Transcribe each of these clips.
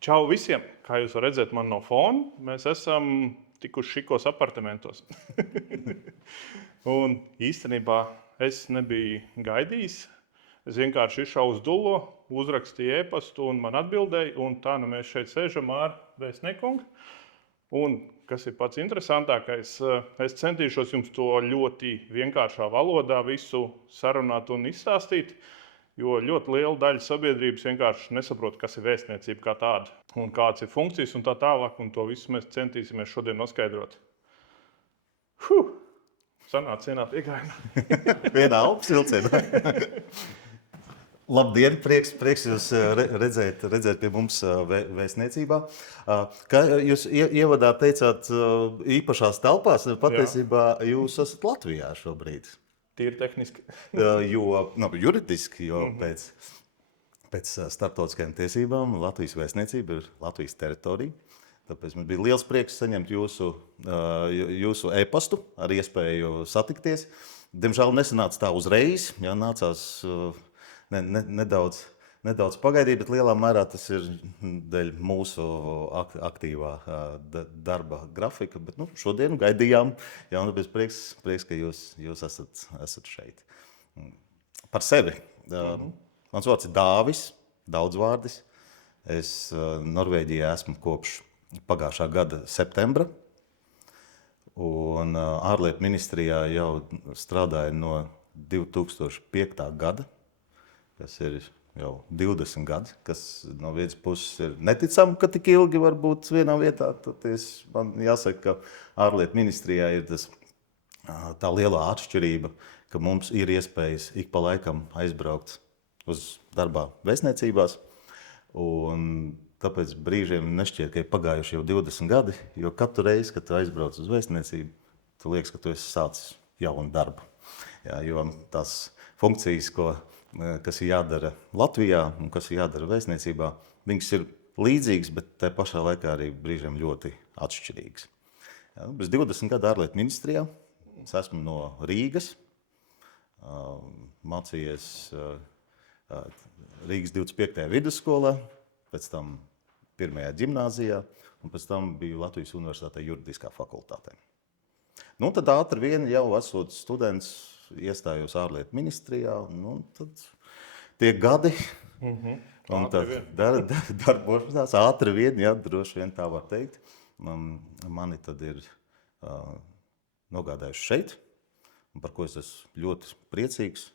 Čau visiem! Kā jūs varat redzēt man no fona, mēs esam tikuši šikos apartamentos. Un īstenībā es nebiju gaidījis. Es vienkārši izšauju uz dullo, uzrakstīju e-pastu un man atbildēja. Un tā nu mēs šeit sēžam ar vēstniekungu. Un, kas ir pats interesantākais, es centīšos jums to ļoti vienkāršā valodā visu sarunāt un izstāstīt. Jo ļoti liela daļa sabiedrības vienkārši nesaprot, kas ir vēstniecība kā tāda un kādas ir funkcijas un tā tālāk. Un to visu mēs centīsimies šodien noskaidrot. Sanāca vienā piegājienā. Vienā elpas vilcienā. Labdien, prieks jūs redzēt pie mums vēstniecībā. Kā jūs ievadā teicāt īpašās telpās, patiesībā jūs esat Latvijā šobrīd. Tīri tehniski. Juridiski, jo pēc starptautiskajām tiesībām Latvijas vēstniecība ir Latvijas teritorija. Tāpēc man bija liels prieks saņemt jūsu e-pastu ar iespēju satikties. Diemžēl nesanāca tā uzreiz, nācās nedaudz pagaidīt, bet lielā mērā tas ir dēļ mūsu aktīvā darba grafika. Bet šodien gaidījām, un tāpēc prieks, ka jūs esat šeit. Par sevi. Mans vārds ir Dāvis, daudzvārdis. Es Norvēģijā esmu kopš pagājušā gada septembra. Un ārlietu ministrijā jau strādāju no 2005. gada, kas ir jau 20 gadi, kas no vienas puses ir neticami, ka tik ilgi var būt vienā vietā. Tad man jāsaka, ka ārlietu ministrijā ir tā lielā atšķirība, ka mums ir iespējas ik pa laikam aizbraukt uz darbā vēstniecībās. Un tāpēc brīžiem nešķiet, ka ir pagājuši jau 20 gadi, jo katru reizi, kad tu aizbrauc uz vēstniecību, tu liekas, ka tu esi sācis jaunu darbu. Jo tās funkcijas, kas ir jādara Latvijā un kas ir jādara vēstniecībā, viņas ir līdzīgas, bet tajā pašā laikā arī brīžiem ļoti atšķirīgas. Bez 20 gadu ārlietu ministrijā es esmu no Rīgas, mācījies Rīgas 25. vidusskolā, pēc tam 1. ģimnāzijā un pēc tam biju Latvijas Universitātē juridiskā fakultātē. Tad ātri vien jau esot students, iestājos ārlietu ministrijā, tad tie gadi, un tad darbošanās ātri vien, droši vien tā var teikt. Mani tad ir nogādājuši šeit, un par ko es esmu ļoti priecīgs.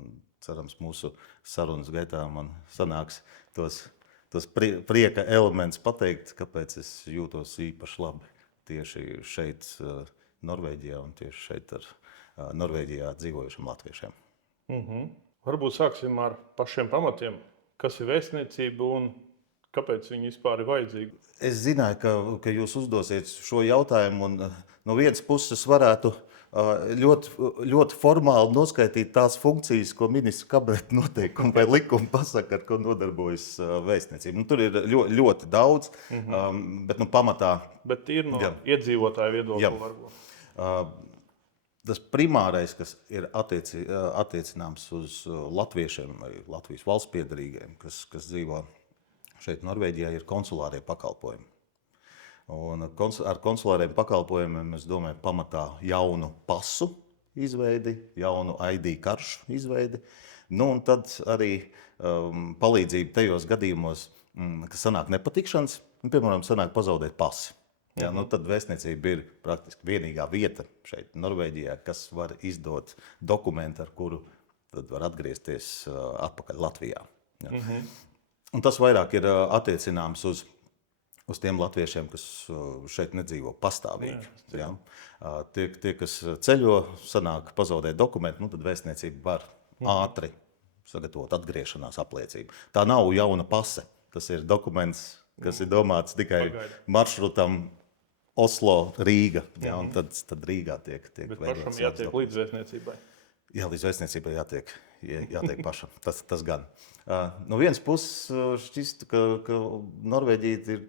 Un cerams, mūsu sarunas gaitā man sanāks tos prieka elements pateikt, kāpēc es jūtos īpaši labi tieši šeit Norvēģijā un tieši šeit ar Norvēģijā dzīvojušiem latviešiem. Varbūt sāksim ar pašiem pamatiem. Kas ir vēstniecība un kāpēc viņi vispār ir vajadzīgi? Es zināju, ka jūs uzdosiet šo jautājumu, un no vienas puses varētu ļoti formāli noskaitīt tās funkcijas, ko ministru kabineta noteikumi vai likumi pasaka, ar ko nodarbojas vēstniecība. Tur ir ļoti daudz, bet pamatā... Bet ir no iedzīvotāju viedokļa varbūt. Tas primārais, kas ir attiecināms uz latviešiem vai Latvijas valsts piedarīgiem, kas dzīvo šeit Norvēģijā, ir konsulārie pakalpojumi. Un ar konsulāriem pakalpojumiem es domāju pamatā jaunu pasu izveidi, jaunu ID karšu izveidi, un tad arī palīdzību tajos gadījumos, kas sanāk nepatikšanas, piemēram, sanāk pazaudēt pasi. Tad vēstniecība ir praktiski vienīgā vieta šeit Norvēģijā, kas var izdot dokumentu, ar kuru tad var atgriezties atpakaļ Latvijā. Un tas vairāk ir attiecināms uz tiem latviešiem, kas šeit nedzīvo pastāvīgi. Tie, kas ceļo, sanāk pazaudēt dokumentu, tad vēstniecība var ātri sagatavot atgriešanās apliecību. Tā nav jauna pase, tas ir dokuments, kas ir domāts tikai maršrutam Oslo, Rīga, un tad Rīgā tiek bet pašam jātiek līdz vēstniecībai. Jā, līdz vēstniecībai jātiek pašam, tas gan. No vienas puses šķist, ka Norvēģija ir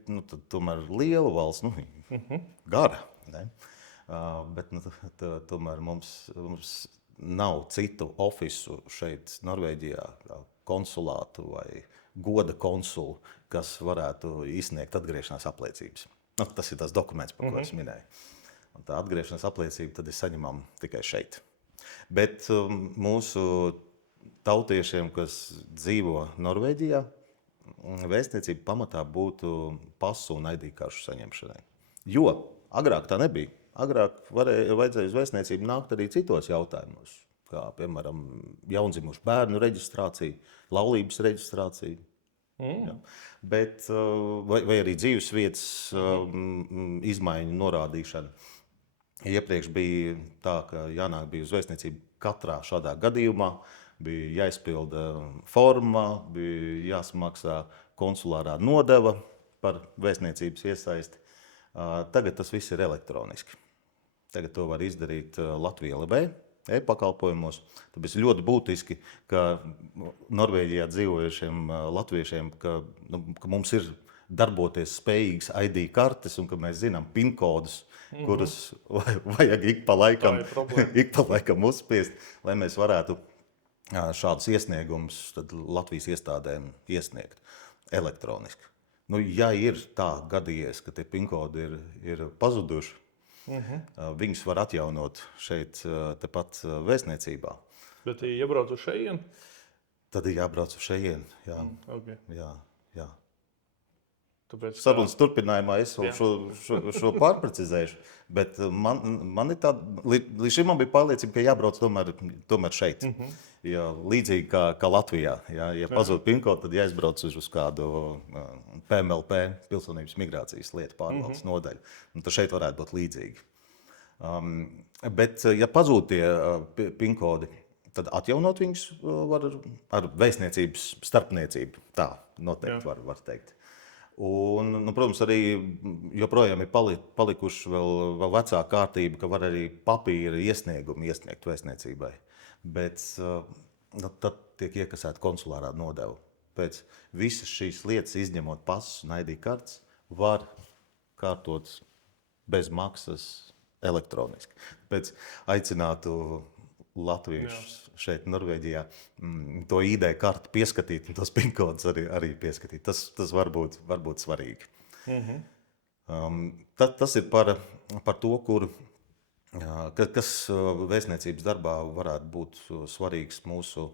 tomēr liela valsts, gara, ne? Bet tomēr mums nav citu ofisu šeit Norvēģijā, konsulātu vai goda konsulu, kas varētu izsniegt atgriešanās apliecības. Nu, tas ir tas dokuments, par ko es minēju. Un tā atgriešanās apliecība tad ir saņemama tikai šeit. Bet mūsu tautiešiem, kas dzīvo Norvēģijā, vēstniecība pamatā būtu pasu un ID karšu saņemšanai. Jo agrāk tā nebija. Agrāk vajadzēja uz vēstniecību nākt arī citos jautājumos, kā piemēram jaundzimušu bērnu reģistrācija, laulības reģistrācija. Ja. Bet, vai arī dzīvesvietas izmaiņu norādīšana. Iepriekš bija tā, ka jānāk bija uz vēstniecību katrā šādā gadījumā, bija jāizpilda forma, bija jāsamaksā konsulārā nodeva par vēstniecības iesaisti. Tagad tas viss ir elektroniski. Tagad to var izdarīt Latvija LB e-pakalpojumos. Tāpēc ļoti būtiski, ka Norvēģijā dzīvojušiem latviešiem, ka mums ir darboties spējīgas ID kartes un ka mēs zinām PIN kodus, kurus vajag ik pa laikam uzspiest, lai mēs varētu šādus iesniegumus Latvijas iestādēm iesniegt elektroniski. Nu, ja ir tā gadījies, ka tie PIN kodi ir pazuduši, viņus var atjaunot šeit tepat vēstniecībā. Bet, ja iebrauc uz šejienu? Tad ir jābrauc uz šejienu, jā. Okay. Jā. Tāpēc, sarunas turpinājumā es šo pārprecizēšu, bet man ir tāda, līdz šim man bija pārliecība, ka jābrauc tomēr šeit. Ja, līdzīgi kā Latvijā. Ja pazūd PIN-kodu, tad jāizbrauc uz kādu PMLP, pilsonības migrācijas lietu pārvaldes nodaļu. Un tad šeit varētu būt līdzīgi. Bet, ja pazūd tie PIN-kodi, tad atjaunot viņus var ar vēstniecības starpniecību. Tā noteikti var teikt. Un, protams, arī joprojām ir palikuši vēl vecā kārtība, ka var arī papīra iesniegumu iesniegt vēstniecībai. Bet tad tiek iekasēta konsulārā nodeva. Pēc visas šīs lietas, izņemot pasus un ID kartes, var kārtot bez maksas elektroniski. Pēc aicinātu latviešus šeit Norvēģijā to ID kartu pieskatīt un tos PIN kodus arī pieskatīt. Tas var būt svarīgi. Tas ir par to, kas vēstniecības darbā varētu būt svarīgs mūsu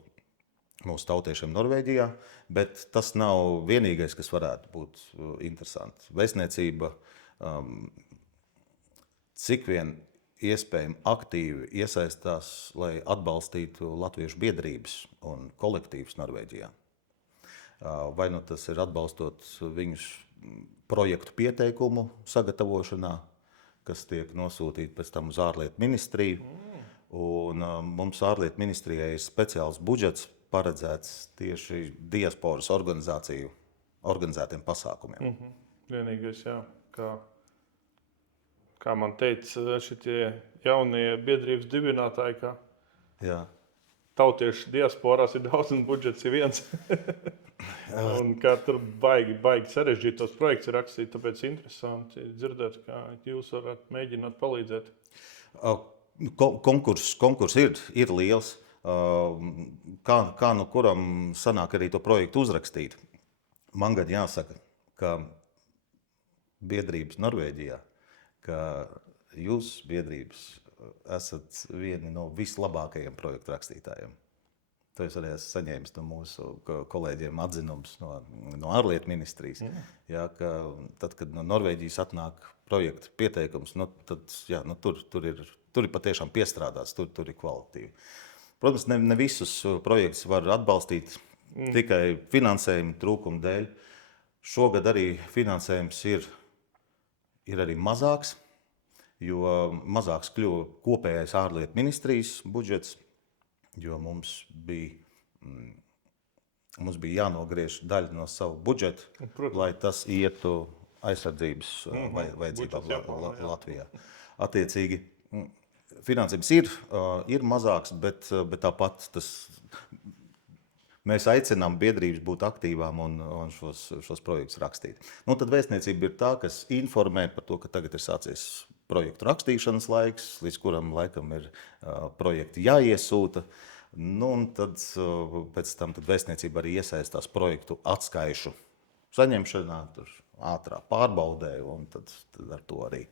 tautiešiem Norvēģijā, bet tas nav vienīgais, kas varētu būt interesanti. Vēstniecība cik vien iespējami aktīvi iesaistās, lai atbalstītu latviešu biedrības un kolektīvus Norvēģijā. Vai nu tas ir atbalstot viņus projektu pieteikumu sagatavošanā, kas tiek nosūtīti pēc tam uz ārlietu ministriju. Un mums ārlietu ministrijai ir speciāls budžets paredzēts tieši diasporas organizētiem pasākumiem. Vienīgais, jā, kā man teica šitie jaunie biedrības dibinātāji, ka tautiešu diasporās ir daudz un budžets ir viens. Un kā tur baigi sarežģīt tos projekts rakstīt, tāpēc interesanti dzirdēt, kā jūs varat mēģināt palīdzēt. Konkurs ir liels. Kā no kuram sanāk arī to projektu uzrakstīt? Man gan jāsaka, ka biedrības Norvēģijā, ka jūs biedrības esat vieni no vislabākajiem projektu rakstītājiem. To es arī esmu saņēmis no mūsu kolēģiem atzinums no ārlietu ministrijas. Ja, ka tad, kad no Norvēģijas atnāk projekta pieteikums, tur ir patiešām piestrādāts, tur ir kvalitīvi. Protams, ne visus projektus var atbalstīt tikai finansējuma trūkuma dēļ. Šogad arī finansējums ir arī mazāks, jo mazāks kļuva kopējais ārlietu ministrijas budžets, jo mums bija jānogriež daļa no savu budžetu, lai tas ietu aizsardzības vajadzībām Latvijā. Attiecīgi, finansējums ir mazāks, bet tāpat mēs aicinām biedrības būt aktīvām un šos projektus rakstīt. Tad vēstniecība ir tā, kas informē par to, ka tagad ir sācies projektu rakstīšanas laiks, līdz kuram laikam ir projekti jāiesūta. Un tad pēc tam vēstniecība arī iesaistās projektu atskaišu saņemšanā, tur ātrā pārbaudē, un tad ar to arī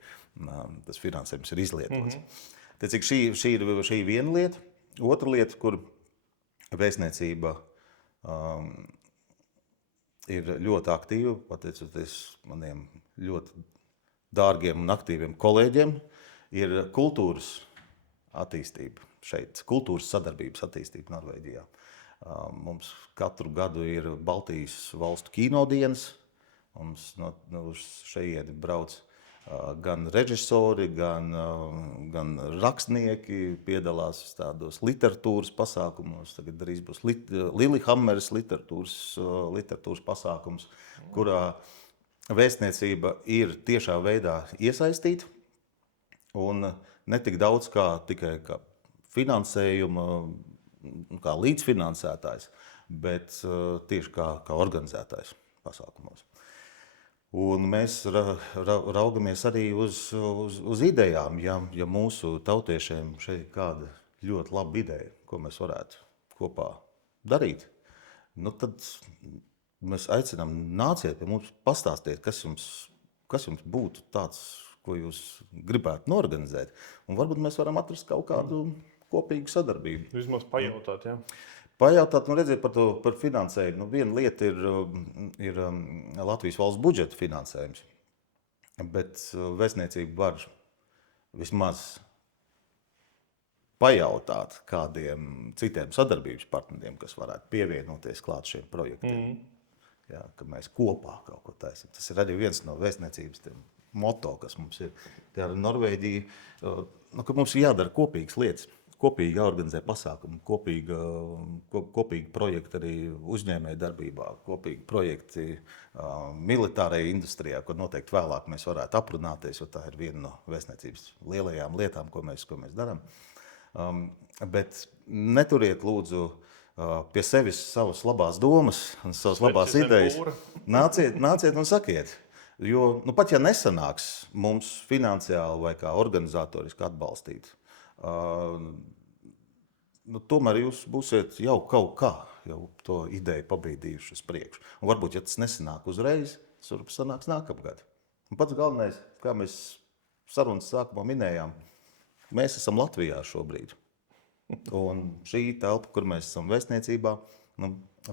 tas finansējums ir izlietots. Cik šī ir viena lieta. Otra lieta, kur vēstniecība ir ļoti aktīva, pateicoties maniem ļoti dārgiem un aktīviem kolēģiem, ir kultūras attīstība šeit, kultūras sadarbības attīstība Norvēģijā. Mums katru gadu ir Baltijas valstu kinodienas. Mums uz šejieni brauc gan režisori, gan rakstnieki, piedalās tādos literatūras pasākumos. Tagad drīz būs Lillehammeras literatūras pasākums, kurā vēstniecība ir tiešā veidā iesaistīta. Un ne tik daudz kā tikai kā finansējuma, kā līdzfinansētājs, bet tieši kā organizētājs pasākumos. Un mēs raugamies arī uz idejām. Ja mūsu tautiešiem šeit ir kāda ļoti laba ideja, ko mēs varētu kopā darīt, tad mēs aicinām nāciet pie mums, pastāstiet, kas jums būtu tāds, ko jūs gribētu norganizēt. Un varbūt mēs varam atrast kaut kādu kopīgu sadarbību. Vismaz pajautāt, jā. Pajautāt, redziet par finansējumu. Viena lieta ir Latvijas valsts budžeta finansējums, bet vēstniecība var vismaz pajautāt kādiem citiem sadarbības partneriem, kas varētu pievienoties klāt šiem projektiem. Jā, ka mēs kopā kaut ko taisam. Tas ir arī viens no vēstniecības moto, kas mums ir. Tā ar Norvēģiju, ka mums ir jādara kopīgas lietas. Kopīgi jāorganizē pasākumi, kopīgi projekti arī uzņēmēju darbībā, kopīgi projekti militārajā industrijā, kur noteikti vēlāk mēs varētu aprunāties, jo tā ir viena no vēstniecības lielajām lietām, ko mēs darām. Bet neturiet lūdzu pie sevis savas labās domas un savas labās idejas. Nāciet un sakiet. Jo, pat ja nesanāks mums finansiāli vai kā organizatoriski atbalstīt, tomēr jūs būsiet jau kaut kā to ideju pabīdījuši uz priekšu. Un varbūt, ja tas nesanāk uzreiz, tas varbūt sanāks nākamgad. Un pats galvenais, kā mēs sarunas sākumā minējām, mēs esam Latvijā šobrīd. Un šī telpa, kur mēs esam vēstniecībā,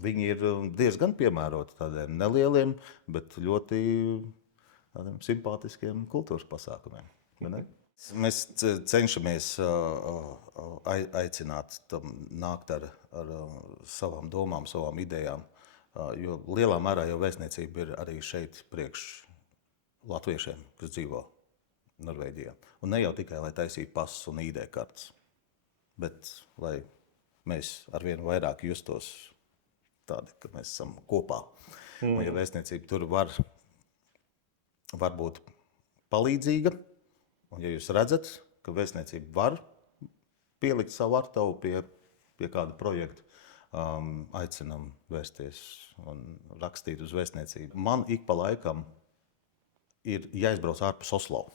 viņi ir diezgan piemēroti tādiem nelieliem, bet ļoti tādiem simpātiskiem kultūras pasākumiem. Mēs cenšamies aicināt nākt ar savām domām, savām idejām, jo lielā mērā jau vēstniecība ir arī šeit priekš latviešiem, kas dzīvo Norvēģijā. Un ne jau tikai, lai taisītu pasus un ID kartes, bet lai mēs arvien vairāk justos tādi, ka mēs esam kopā. Un ja vēstniecība tur var būt palīdzīga, un ja jūs redzat, ka vēstniecība var pielikt savu artavu pie kāda projekta, aicinam vērsties un rakstīt uz vēstniecību. Man ik pa laikam ir jāizbrauc ārpus Oslo.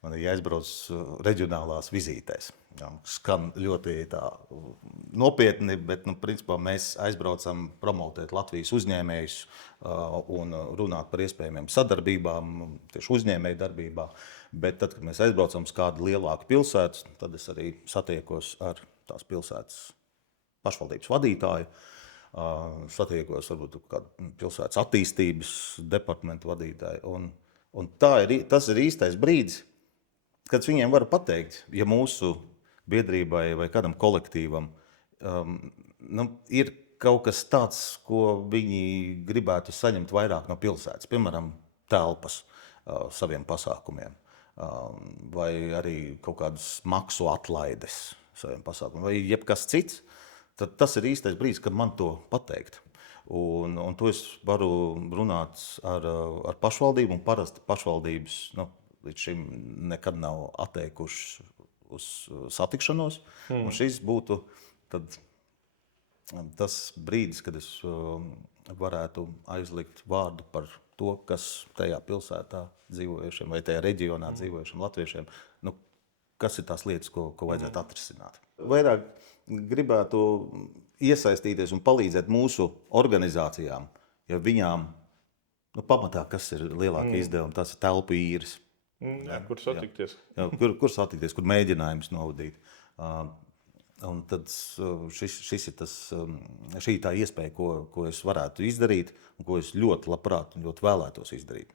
Man ir jāizbrauc reģionālās vizītēs. Skan ļoti nopietni, bet principā mēs aizbraucam promotēt Latvijas uzņēmējus un runāt par iespējamiem sadarbībām, tieši uzņēmēju darbībā. Bet tad, kad mēs aizbraucam uz kādu lielāku pilsētu, tad es arī satiekos ar tās pilsētas pašvaldības vadītāju, satiekos varbūt kādu pilsētas attīstības departamentu vadītāju. Un tas ir īstais brīdis, kad viņiem var pateikt, ja mūsu biedrībai vai kādam kolektīvam ir kaut kas tāds, ko viņi gribētu saņemt vairāk no pilsētas, piemēram, telpas saviem pasākumiem, vai arī kaut kādas maksu atlaides saviem pasākumiem, vai jebkas cits, tad tas ir īstais brīdis, kad man to pateikt. Un to es varu runāt ar pašvaldību, un parasti pašvaldības līdz šim nekad nav atteikušas uz satikšanos. Un šis būtu tas brīdis, kad es varētu aizlikt vārdu par to, kas tajā pilsētā dzīvojušiem vai tajā reģionā dzīvojušiem latviešiem, kas ir tās lietas, ko vajadzētu atrisināt. Vairāk gribētu iesaistīties un palīdzēt mūsu organizācijām, ja viņām pamatā, kas ir lielākie izdevumi, tas ir telpu īres. Jā, kur satikties? Jā, kur satikties, kur mēģinājums novadīt. Un tad šis ir šī tā iespēja, ko es varētu izdarīt, un ko es ļoti labprāt un ļoti vēlētos izdarīt.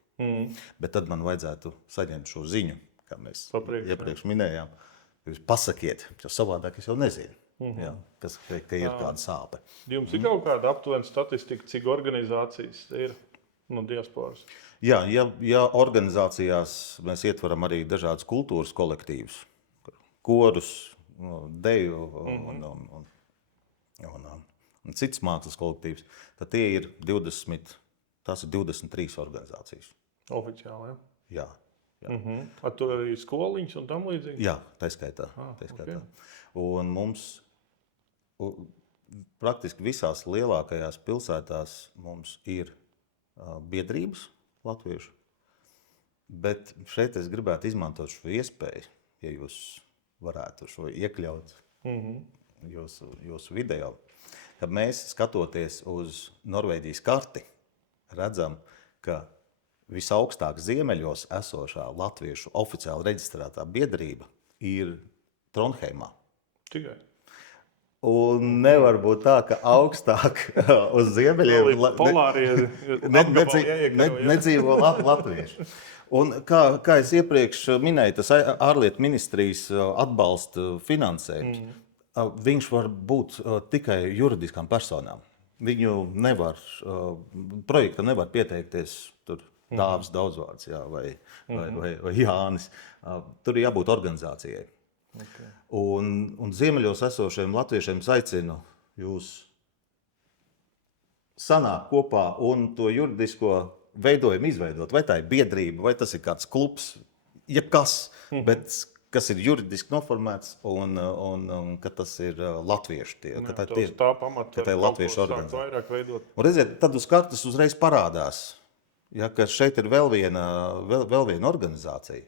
Bet tad man vajadzētu saņemt šo ziņu, kā mēs iepriekš minējām. Jūs pasakiet, jo savādāk es jau nezinu, jā, ka ir kāda sāpe. Jums ir kaut kāda aptuvena statistika, cik organizācijas ir no diasporas? Jā, ja organizācijās mēs ietveram arī dažādas kultūras kolektīvus, korus, deju un citas mākslas kolektīvus, tad tie ir 23 organizācijas. Oficiāli, Jā. Ar to arī skoliņas un tam līdzīgi? Jā, tā skaitā. Okay. Un mums praktiski visās lielākajās pilsētās mums ir biedrības latviešu, bet šeit es gribētu izmantot šo iespēju, ja jūs varētu šo iekļaut jūsu video, ka mēs skatoties uz Norvēģijas karti redzam, ka visaugstāk ziemeļos esošā latviešu oficiāli reģistrētā biedrība ir Trondheimā. Tikai. Un nevar būt tā, ka augstāk uz ziemeļiem nedzīvo latvieši. Un kā es iepriekš minēju, tas ārlietu ministrijas atbalsta finansējums, viņš var būt tikai juridiskām personām. Viņu nevar, projektam nevar pieteikties tur Dāvis Daudzvārds, jā, vai Jānis. Tur ir jābūt organizācijai. Okay. Un ziemeļos esošiem latviešiem aicinu jūs sanākt kopā un to juridisko veidojumu izveidot. Vai tā ir biedrība, vai tas ir kāds klubs, jebkas, bet kas ir juridiski noformēts un ka tas ir latviešu. Tā pamata ir latviešu organizācija. Vairāk veidot. Un redziet, tad uz kartes uzreiz parādās, ja, ka šeit ir vēl viena organizācija.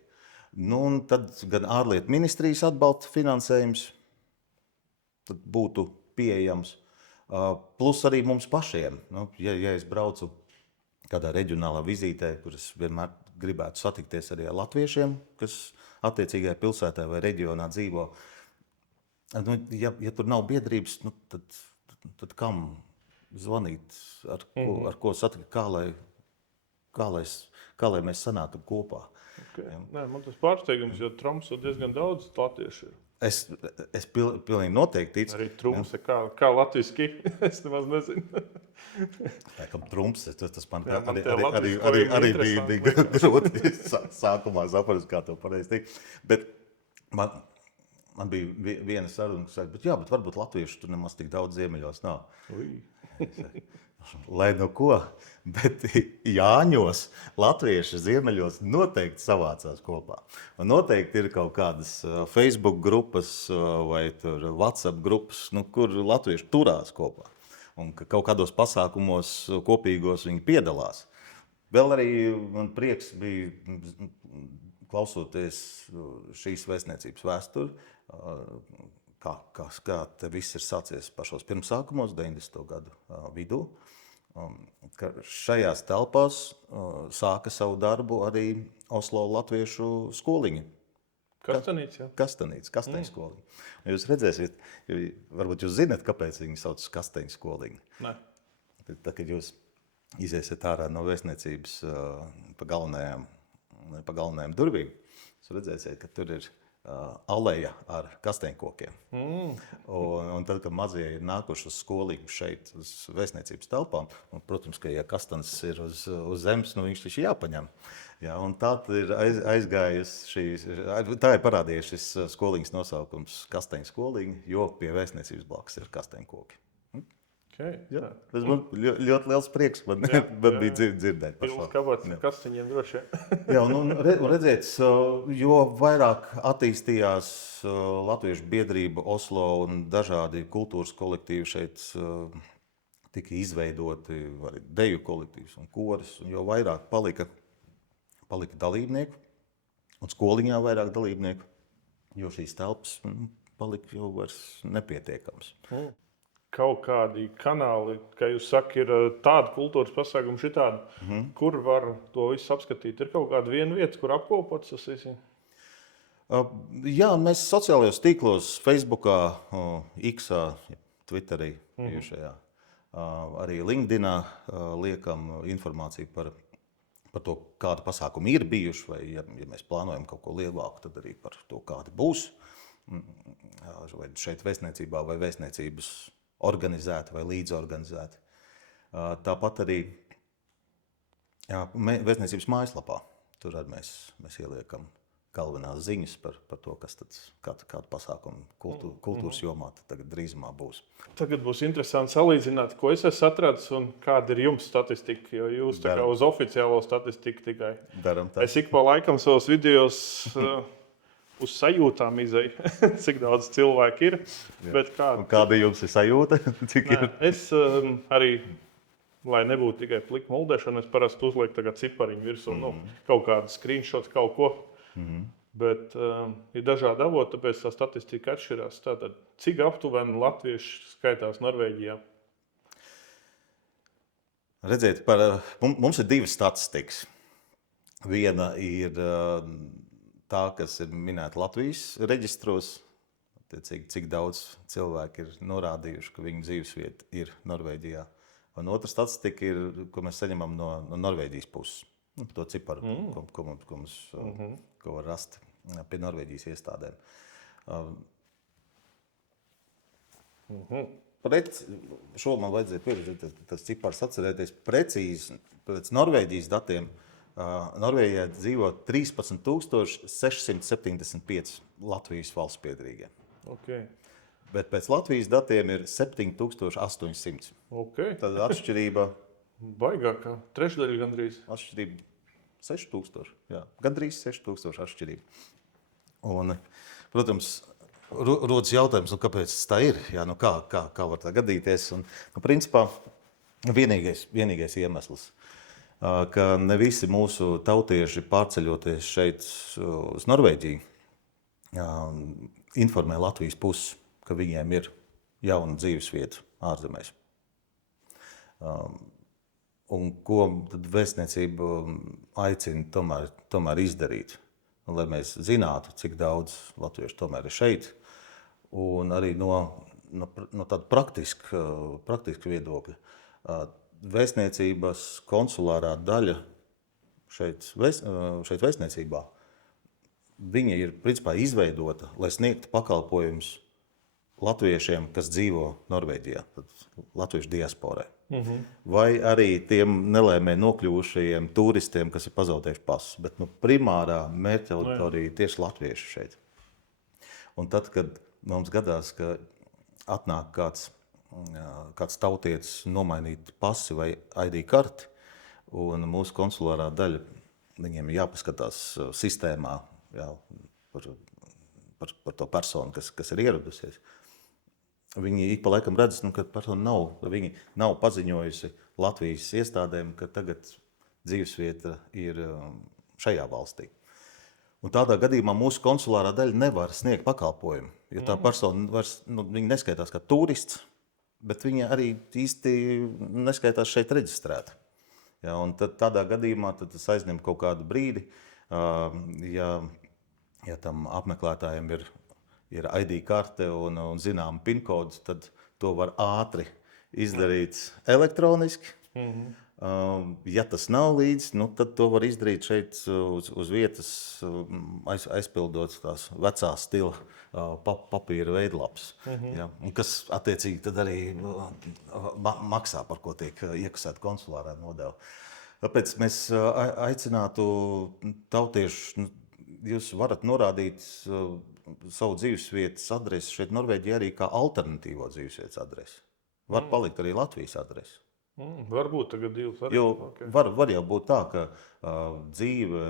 Nu, un tad gan ārlietu ministrijas atbalsta finansējums tad būtu pieejams, plus arī mums pašiem. Nu, ja es braucu kādā reģionālā vizītē, kur es vienmēr gribētu satikties arī ar latviešiem, kas attiecīgajā pilsētā vai reģionā dzīvo, nu, ja tur nav biedrības, nu, tad kam zvanīt, ar ko satikt, kā lai mēs sanākam kopā. Okay. Nē, man tas pārsteigums, jo Tromsø diezgan daudz latviešu ir. Es pilnīgi noteikti ticu. Arī Tromsø, kā latviski, es nemaz nezinu. Laikam Tromsø, tas man arī bija grūti sākumā saprast, kā to pareizi teikt. Bet man bija viena saruna, kas saka, bet varbūt latviešu tur nemaz tik daudz ziemeļos nav. Lai no ko, bet Jāņos latvieši ziemeļos noteikti savācās kopā. Un noteikti ir kaut kādas Facebook grupas vai tur WhatsApp grupas, kur latvieši turās kopā. Un ka kaut kādos pasākumos kopīgos viņi piedalās. Vēl arī man prieks bija klausoties šīs vēstniecības vēsturi, kā te viss ir sācies pašos pirmsākumos, 90. gadu vidū. Ka šajās telpās sāka savu darbu arī Oslo latviešu skoliņa. Kastanīca skoliņa. Jūs redzēsiet, varbūt jūs zināt, kāpēc viņi sauc Kasteņu skoliņu. Nē. Tad, kad jūs iziesiet ārā no vēstniecības pa galvenajām durvīm, jūs redzēsiet, ka tur ir aleja ar kasteņkokiem. Un tad, kad mazie ir nākuši uz skoliņu šeit, uz vēstniecības telpām, un, protams, ka ja kastanis ir uz zemes, nu viņš taču jāpaņem. Ja, un tā ir tā ir parādījies šis skoliņas nosaukums Kasteņu skoliņa, jo pie vēstniecības blakus ir kasteņkoki. Okay, jā. Tas man ļoti liels prieks man bija dzirdēt par šo. Pils kabats kasteņiem droši. Jā, un redziet, jo vairāk attīstījās latviešu biedrība Oslo un dažādi kultūras kolektīvi šeit tika izveidoti, arī deju kolektīvs un koris, un jo vairāk palika dalībnieku, un skoliņā vairāk dalībnieku, jo šīs telpas palika jau vairs nepietiekams. kaut kādi kanāli, kā jūs sakat, ir tāda kultūras pasākuma, šitāda, kur var to visu apskatīt? Ir kaut kāda viena vieta, kur apkopots tas viss? Jā, mēs sociālajos tīklos, Facebookā, X, Twitterī, bijušajā, arī LinkedInā liekam informāciju par to, kāda pasākuma ir bijuši, vai ja mēs plānojam kaut ko lielāku, tad arī par to, kādi būs. Vai šeit vēstniecībā, vai vēstniecības organizēti vai līdzorganizēti. Tāpat arī vēstniecības mājaslapā. Tur arī mēs ieliekam galvenās ziņas par to, kas kāda pasākuma kultūras jomā tagad drīzumā būs. Tagad būs interesanti salīdzināt, ko es esmu atradis un kāda ir jums statistika. Jo jūs tā kā uz oficiālo statistiku tikai. Daram tā. Es ik pa laikam savos videos uz sajūtām izēju, cik daudz cilvēku ir. Bet kāda jums ir sajūta? Cik ir? Es arī, lai nebūtu tikai plika muldēšana, es parasti uzlieku tagad cipariņu virsū, kaut kādu screenshot, kaut ko. Bet ir dažādi avoti, tāpēc tā statistika atšķirās. Tātad, cik aptuveni latvieši skaitās Norvēģijā? Redziet, mums ir divas statistikas. Viena ir tā, kas ir minēta Latvijas reģistros, cik daudz cilvēki ir norādījuši, ka viņu dzīvesvieta ir Norvēģijā. Un otra statistika ir, ko mēs saņemam no Norvēģijas puses. To ciparu, ko var rast pie Norvēģijas iestādēm. Šo man vajadzēja pieredzēt, tas cipars atcerēties precīzi. Pēc Norvēģijas datiem Norvēģijā dzīvo 13 675 Latvijas valsts piederīgie. Okay. Bet pēc Latvijas datiem ir 7800. Okay. Tad atšķirība... Baigākā, trešdaļa gandrīz. Atšķirība 6000, jā, gandrīz 6000 atšķirība. Un, protams, rodas jautājums, kāpēc tā ir, jā, kā var tā gadīties. Un, principā, vienīgais iemesls, ka ne visi mūsu tautieši pārceļoties šeit uz Norvēģiju, informē Latvijas pusi, ka viņiem ir jauna dzīvesvieta ārzemēs. Un ko tad vēstniecība aicina tomēr izdarīt, lai mēs zinātu, cik daudz latviešu tomēr ir šeit, un arī no tāda praktiska viedokļa. Vēstniecības konsulārā daļa šeit vēstniecībā, viņa ir principā izveidota, lai sniegtu pakalpojumus latviešiem, kas dzīvo Norvēģijā, latviešu diasporai. Vai arī tiem nelēmē nokļuvušajiem turistiem, kas ir pazaudējuši pasus. Bet primārā mērķa auditorija ir tieši latvieši šeit. Un tad, kad mums gadās, ka atnāk kāds tautietis nomainīt pasi vai ID karti, un mūsu konsulārā daļa, viņiem ir jāpaskatās sistēmā, jā, par to personu, kas ir ieradusies. Viņi ik pa laikam redz, ka persona viņi nav paziņojusi Latvijas iestādēm, ka tagad dzīvesvieta ir šajā valstī. Un tādā gadījumā mūsu konsulārā daļa nevar sniegt pakalpojumu, jo tā persona viņa neskaitās kā turists, bet viņa arī īsti neskaitās šeit reģistrēta. Ja, un tad tādā gadījumā tas aizņem kaut kādu brīdi, ja tam apmeklētājiem ir ID karte un zinām PIN kodus, tad to var ātri izdarīt elektroniski. Ja tas nav līdzi, tad to var izdarīt šeit uz vietas, aizpildot tās vecā stila papīra veidlapas. Ja, un kas attiecīgi tad arī maksā, par ko tiek iekasēta konsulārā nodeva. Tāpēc mēs aicinātu tautiešus, jūs varat norādīt savu dzīvesvietas adresi šeit Norvēģijā arī kā alternatīvo dzīvesvietas adresi. Var palikt arī Latvijas adresi. Varbūt tagad divas arī. Jo var jau būt tā, ka dzīve,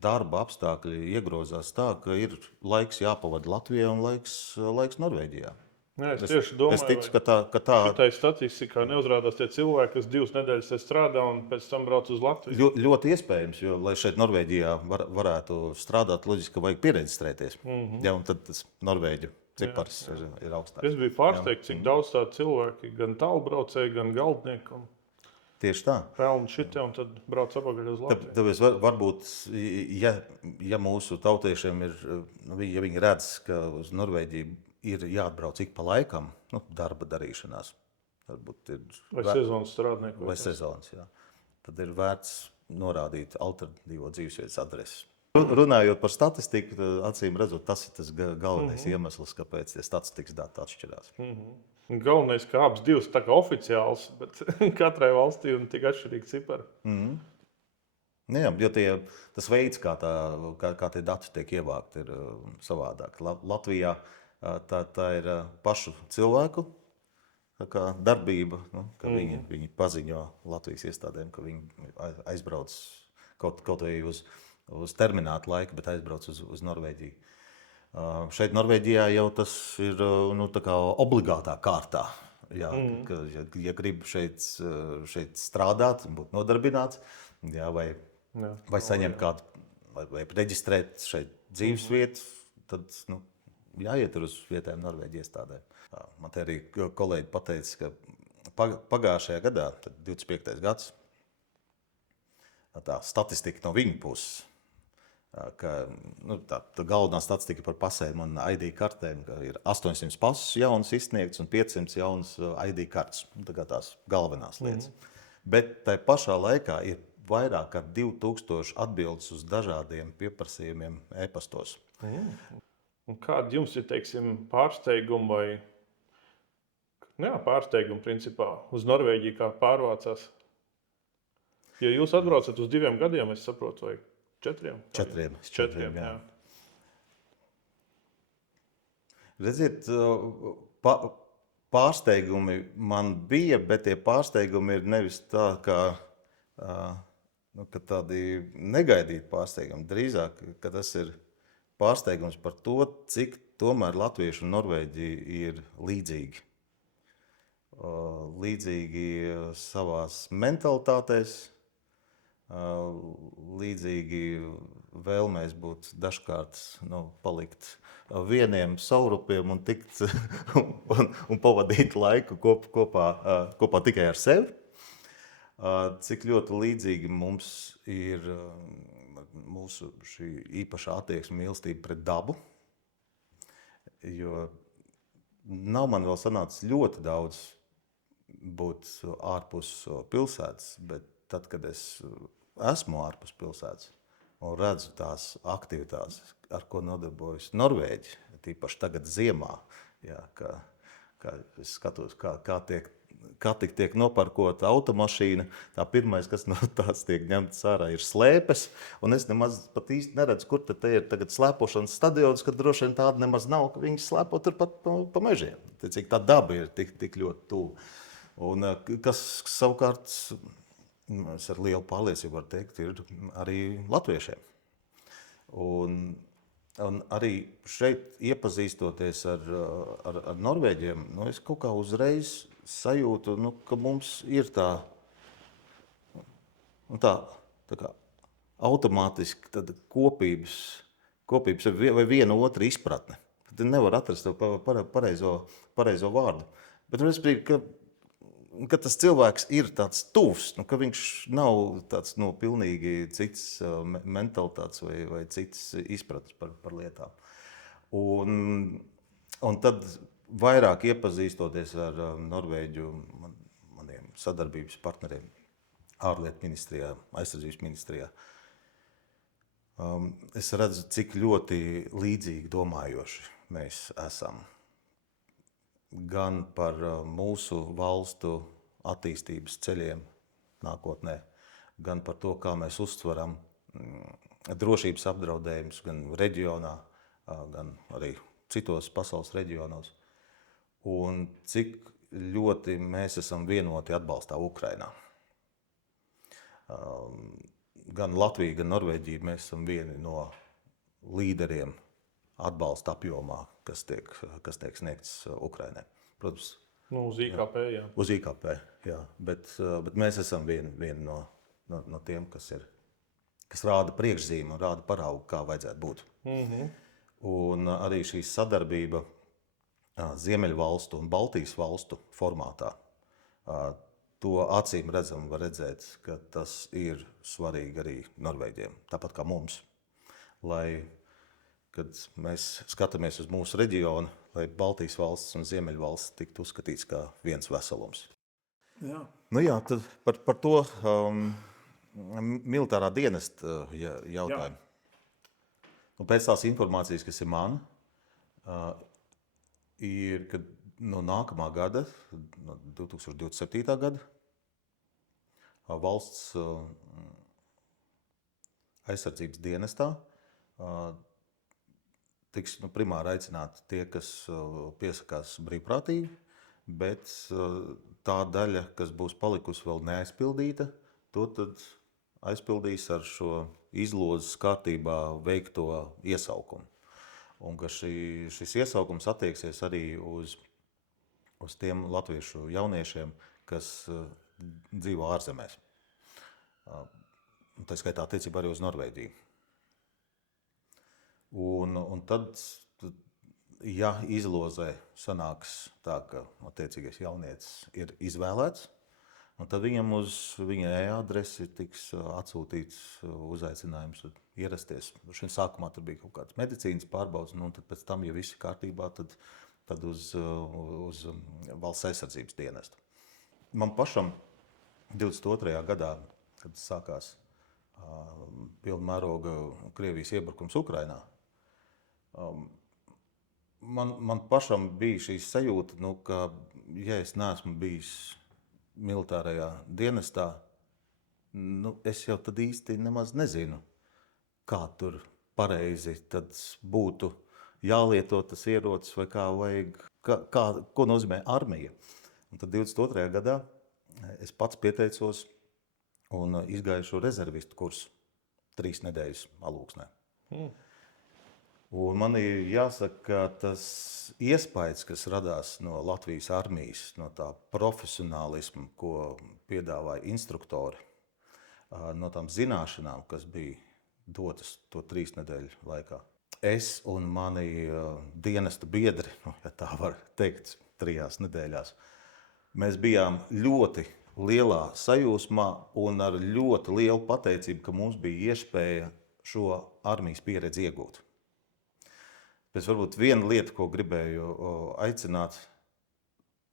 darba apstākļi iegrozās tā, ka ir laiks jāpavada Latvijā un laiks Norvēģijā. Jā, es tieši domāju, es ticu, ka tā šitai statistikā neuzrādās tie cilvēki, kas 2 nedēļas strādā un pēc tam brauc uz Latviju. Ļoti iespējams, jo, lai šeit Norvēģijā varētu strādāt, loģiski, ka vajag piereģistrēties. Ja, un tad tas Norvēģu cipars ir augstāks. Es biju pārsteigts, cik daudz tādu cilvēku, gan tālbraucēji, gan galdnieki. Tieši tā. Pelnu šitie un tad brauc apakaļ uz Latviju. Tāpēc varbūt, ja mūsu tautiešiem ir, ja viņi redz, ka uz Norvēģiju ir jāatbrauc ik pa laikam, darba darīšanās, varbūt ir... Vai sezonas strādnieku. Vai sezonas, jā. Tad ir vērts norādīt alternatīvo dzīvesvietas adresi. Runājot par statistiku, acīm redzot, tas ir tas galvenais iemesls, kāpēc tie statistikas dati atšķirās. Galvenais, ka abas divas tā kā oficiāls, bet katrai valstī ir tik atšķirīgi cipari. Jā, jo tas veids, kā tie dati tiek ievākti, ir savādāk. Latvijā tā ir pašu cilvēku darbība, ka viņi paziņo Latvijas iestādēm, ka viņi aizbrauc kaut vai uz terminātu laiku, bet aizbrauc uz Norvēģiju. Šeit Norvēģijā jau tas ir tā kā obligātā kārtā. Jā, ja grib šeit strādāt, būt nodarbināts, jā, vai saņemt kādu, vai reģistrēt šeit dzīvesvietu, tad jāiet uz vietējām Norvēģiju iestādēm. Man te arī kolēģi pateica, ka pagājušajā gadā, 25. gads, tā statistika no viņa puses, ka tā galvenā statistika par pasēm un ID kartēm, ka ir 800 pases jaunas izsniegtas un 500 jaunas ID kartes. Tā kā tās galvenās lietas. Bet tai pašā laikā ir vairāk kā 2000 atbildes uz dažādiem pieprasījumiem e-pastos. Un kādi jums ir, teiksim, pārsteigumi vai pārsteigumi principā uz Norvēģiju, kā pārvācās? Ja jūs atbraucat uz 2 gadiem, es saprotu, vai 4? 4, jā. Redziet, pārsteigumi man bija, bet tie pārsteigumi ir nevis tā, ka tādi negaidīti pārsteigumi. Drīzāk, ka tas ir pārsteigums par to, cik tomēr latvieši un norvēģi ir līdzīgi. Līdzīgi savās mentalitātēs, līdzīgi vēlmēs būt dažkārt palikt vieniem saurupiem un tikt un pavadīt laiku kopā tikai ar sevi. Cik ļoti līdzīgi mums ir mūsu šī īpašā attieksme mīlestība pret dabu, jo nav man vēl sanācis ļoti daudz būt ārpus pilsētas, bet tad, kad es esmu ārpus pilsētas un redzu tās aktivitātes, ar ko nodarbojas Norvēģi, tīpaši tagad ziemā, jā, kā es skatos, kā tiek noparkota automašīna, tā pirmais, kas no tās tiek ņemts ārā, ir slēpes, un es nemaz pat īsti neredzu, kur te ir tagad slēpošanas stadions, kad droši vien tāda nemaz nav, ka viņi slēpo turpat pa mežiem. Cik tā daba ir tik ļoti tuvu. Un kas savukārt, es ar lielu pārliecību varu teikt, ir arī latviešiem. Un arī šeit iepazīstoties ar norvēģiem, es kaut kā uzreiz sajūtu, ka mums ir tā kā automātiski tāda kopības vai viena otra izpratne. Tad nevar atrast pareizo vārdu. Bet respektīvi, ka tas cilvēks ir tāds tuvs, ka viņš nav tāds pilnīgi cits mentalitātes vai cits izpratnes par lietām. Un tad vairāk iepazīstoties ar Norvēģu maniem sadarbības partneriem ārlietu ministrijā, aizsardzības ministrijā, es redzu, cik ļoti līdzīgi domājoši mēs esam. Gan par mūsu valstu attīstības ceļiem nākotnē, gan par to, kā mēs uztveram drošības apdraudējumus gan reģionā, gan arī citos pasaules reģionos. Un cik ļoti mēs esam vienoti atbalstā Ukrainā. Gan Latvija, gan Norvēģija, mēs esam vieni no līderiem atbalsta apjomā, kas tiek sniegts Ukrainai. Protams, uz IKP, jā. Uz IKP, jā. Bet mēs esam vieni no tiem, kas rāda priekšzīmi un rāda paraugu, kā vajadzētu būt. Un arī šī sadarbība Ziemeļvalstu un Baltijas valstu formātā. To acīm redzam, var redzēt, ka tas ir svarīgi arī Norvēģiem, tāpat kā mums. Lai, kad mēs skatāmies uz mūsu reģionu, lai Baltijas valsts un Ziemeļvalsts tiktu uzskatīts kā viens veselums. Jā. Nu jā, tad par to militārā dienesta jautājumu. Un pēc tās informācijas, kas ir man, ir, ka no nākamā gada, no 2027. gada, valsts aizsardzības dienestā tiks primāri aicināti tie, kas piesakās brīvprātīgi, bet tā daļa, kas būs palikusi vēl neaizpildīta, to tad aizpildīs ar šo izlozes kārtībā veikto iesaukumu. Un ka šis iesaukums attieksies arī uz tiem latviešu jauniešiem, kas dzīvo ārzemēs. Tā skaitā attiecībā arī uz Norvēģiju. Un tad, ja izlozē sanāks tā, ka attiecīgais jaunietis ir izvēlēts, un tad viņam uz viņa e-adresi tiks atsūtīts uzaicinājums ierasties. Šim sākumā tur bija kaut kāds medicīnas pārbaudas, un tad pēc tam, ja viss ir kārtībā, tad uz valsts aizsardzības dienestu. Man pašam 22. gadā, kad sākās pilna mēroga Krievijas iebrukums Ukrainā, man pašam bija šī sajūta, ka ja es neesmu bijis militārajā dienestā, es jau tad īsti nemaz nezinu, kā tur pareizi tad būtu jālieto tas ierocis vai kā vajag, ko nozīmē armija. Un tad 22. gadā es pats pieteicos un izgāju šo rezervistu kursu 3 nedēļas Alūksnē. Un man ir jāsaka, ka tas iespējas, kas radās no Latvijas armijas, no tā profesionālisma, ko piedāvāja instruktori, no tām zināšanām, kas bija dotas to 3 nedēļu laikā. Es un mani dienesta biedri, ja tā var teikt, 3 nedēļās, mēs bijām ļoti lielā sajūsmā un ar ļoti lielu pateicību, ka mums bija iespēja šo armijas pieredzi iegūt. Bet varbūt viena lieta, ko gribēju aicināt,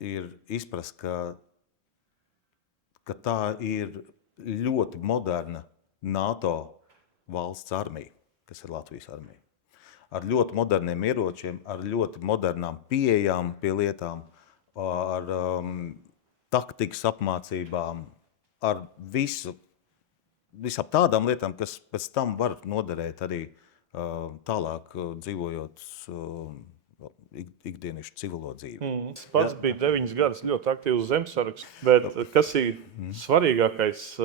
ir izprast, ka tā ir ļoti moderna NATO valsts armija, kas ir Latvijas armija. Ar ļoti moderniem ieročiem, ar ļoti modernām pieejām pie lietām, ar taktikas apmācībām, ar visām tādām lietām, kas pēc tam var noderēt arī tālāk dzīvojot ikdienišu civilo dzīvi. Es pats biju 9 gadus ļoti aktīvs zemesargs, bet kas ir svarīgākais,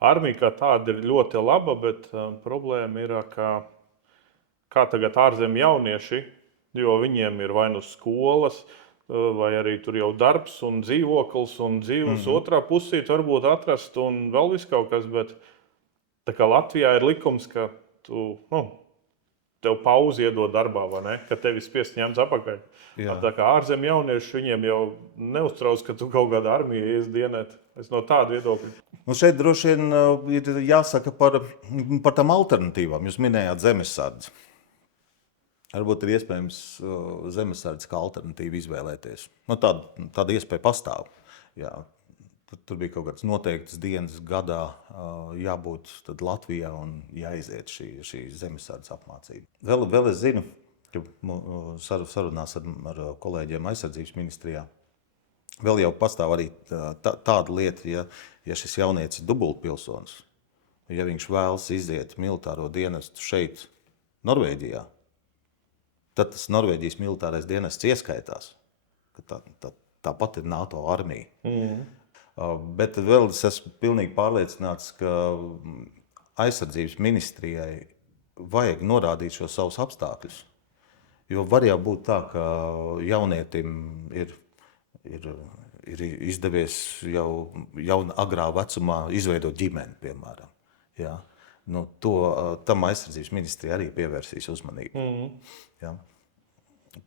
armija kā tāda ir ļoti laba, bet problēma ir, kā tagad ārzemju jaunieši, jo viņiem ir vai nu skolas, vai arī tur jau darbs un dzīvoklis un dzīves otrā pusīt varbūt atrast un vēl viss kaut kas, bet tā kā Latvijā ir likums, ka tev pauzi iedod darbā, vai ne? Ka tevi spiest ņemts apakaļ. Tā kā ārzemju jaunieši, viņiem jau neuztrauc, ka tu kaut kādā armijā ies dienēt. Es no tāda viedokļa. Un šeit droši vien ir jāsaka par tām alternatīvām. Jūs minējāt zemesardzi. Varbūt ir iespējams zemesardzi kā alternatīvu izvēlēties. Tāda iespēja pastāv. Jā. Tur bija kaut kādas noteiktas dienas gadā jābūt tad Latvijā un jāiziet šī zemesardzes apmācība. Vēl es zinu, ka sarunās ar kolēģiem aizsardzības ministrijā vēl jau pastāv arī tāda lieta, ja šis jaunietis ir dubultpilsonis, ja viņš vēlas iziet militāro dienestu šeit, Norvēģijā, tad tas Norvēģijas militārais dienests ieskaitās, ka tāpat ir NATO armija. Bet vēl es esmu pilnīgi pārliecināts, ka aizsardzības ministrijai vajag norādīt šos savus apstākļus. Jo var jau būt tā, ka jaunietim ir izdevies jau agrā vecumā izveidot ģimeni, piemēram. Ja? Tam aizsardzības ministrija arī pievērsīs uzmanību. Ja?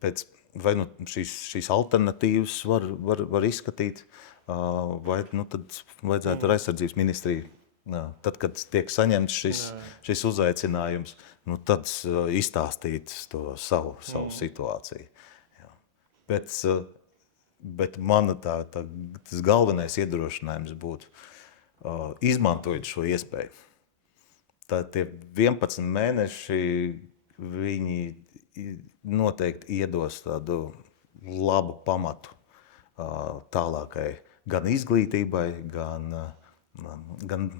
Pēc vai nu šīs alternatīvas var izskatīt, vai tad vajadzētu ar aizsardzības ministriju, tad, kad tiek saņemts šis uzaicinājums, tad izstāstīt to savu situāciju. Jā. Bet mana tas galvenais iedrošinājums būtu izmantojot šo iespēju. Tie 11 mēneši, viņi noteikti iedos tādu labu pamatu tālākai gan izglītībai, gan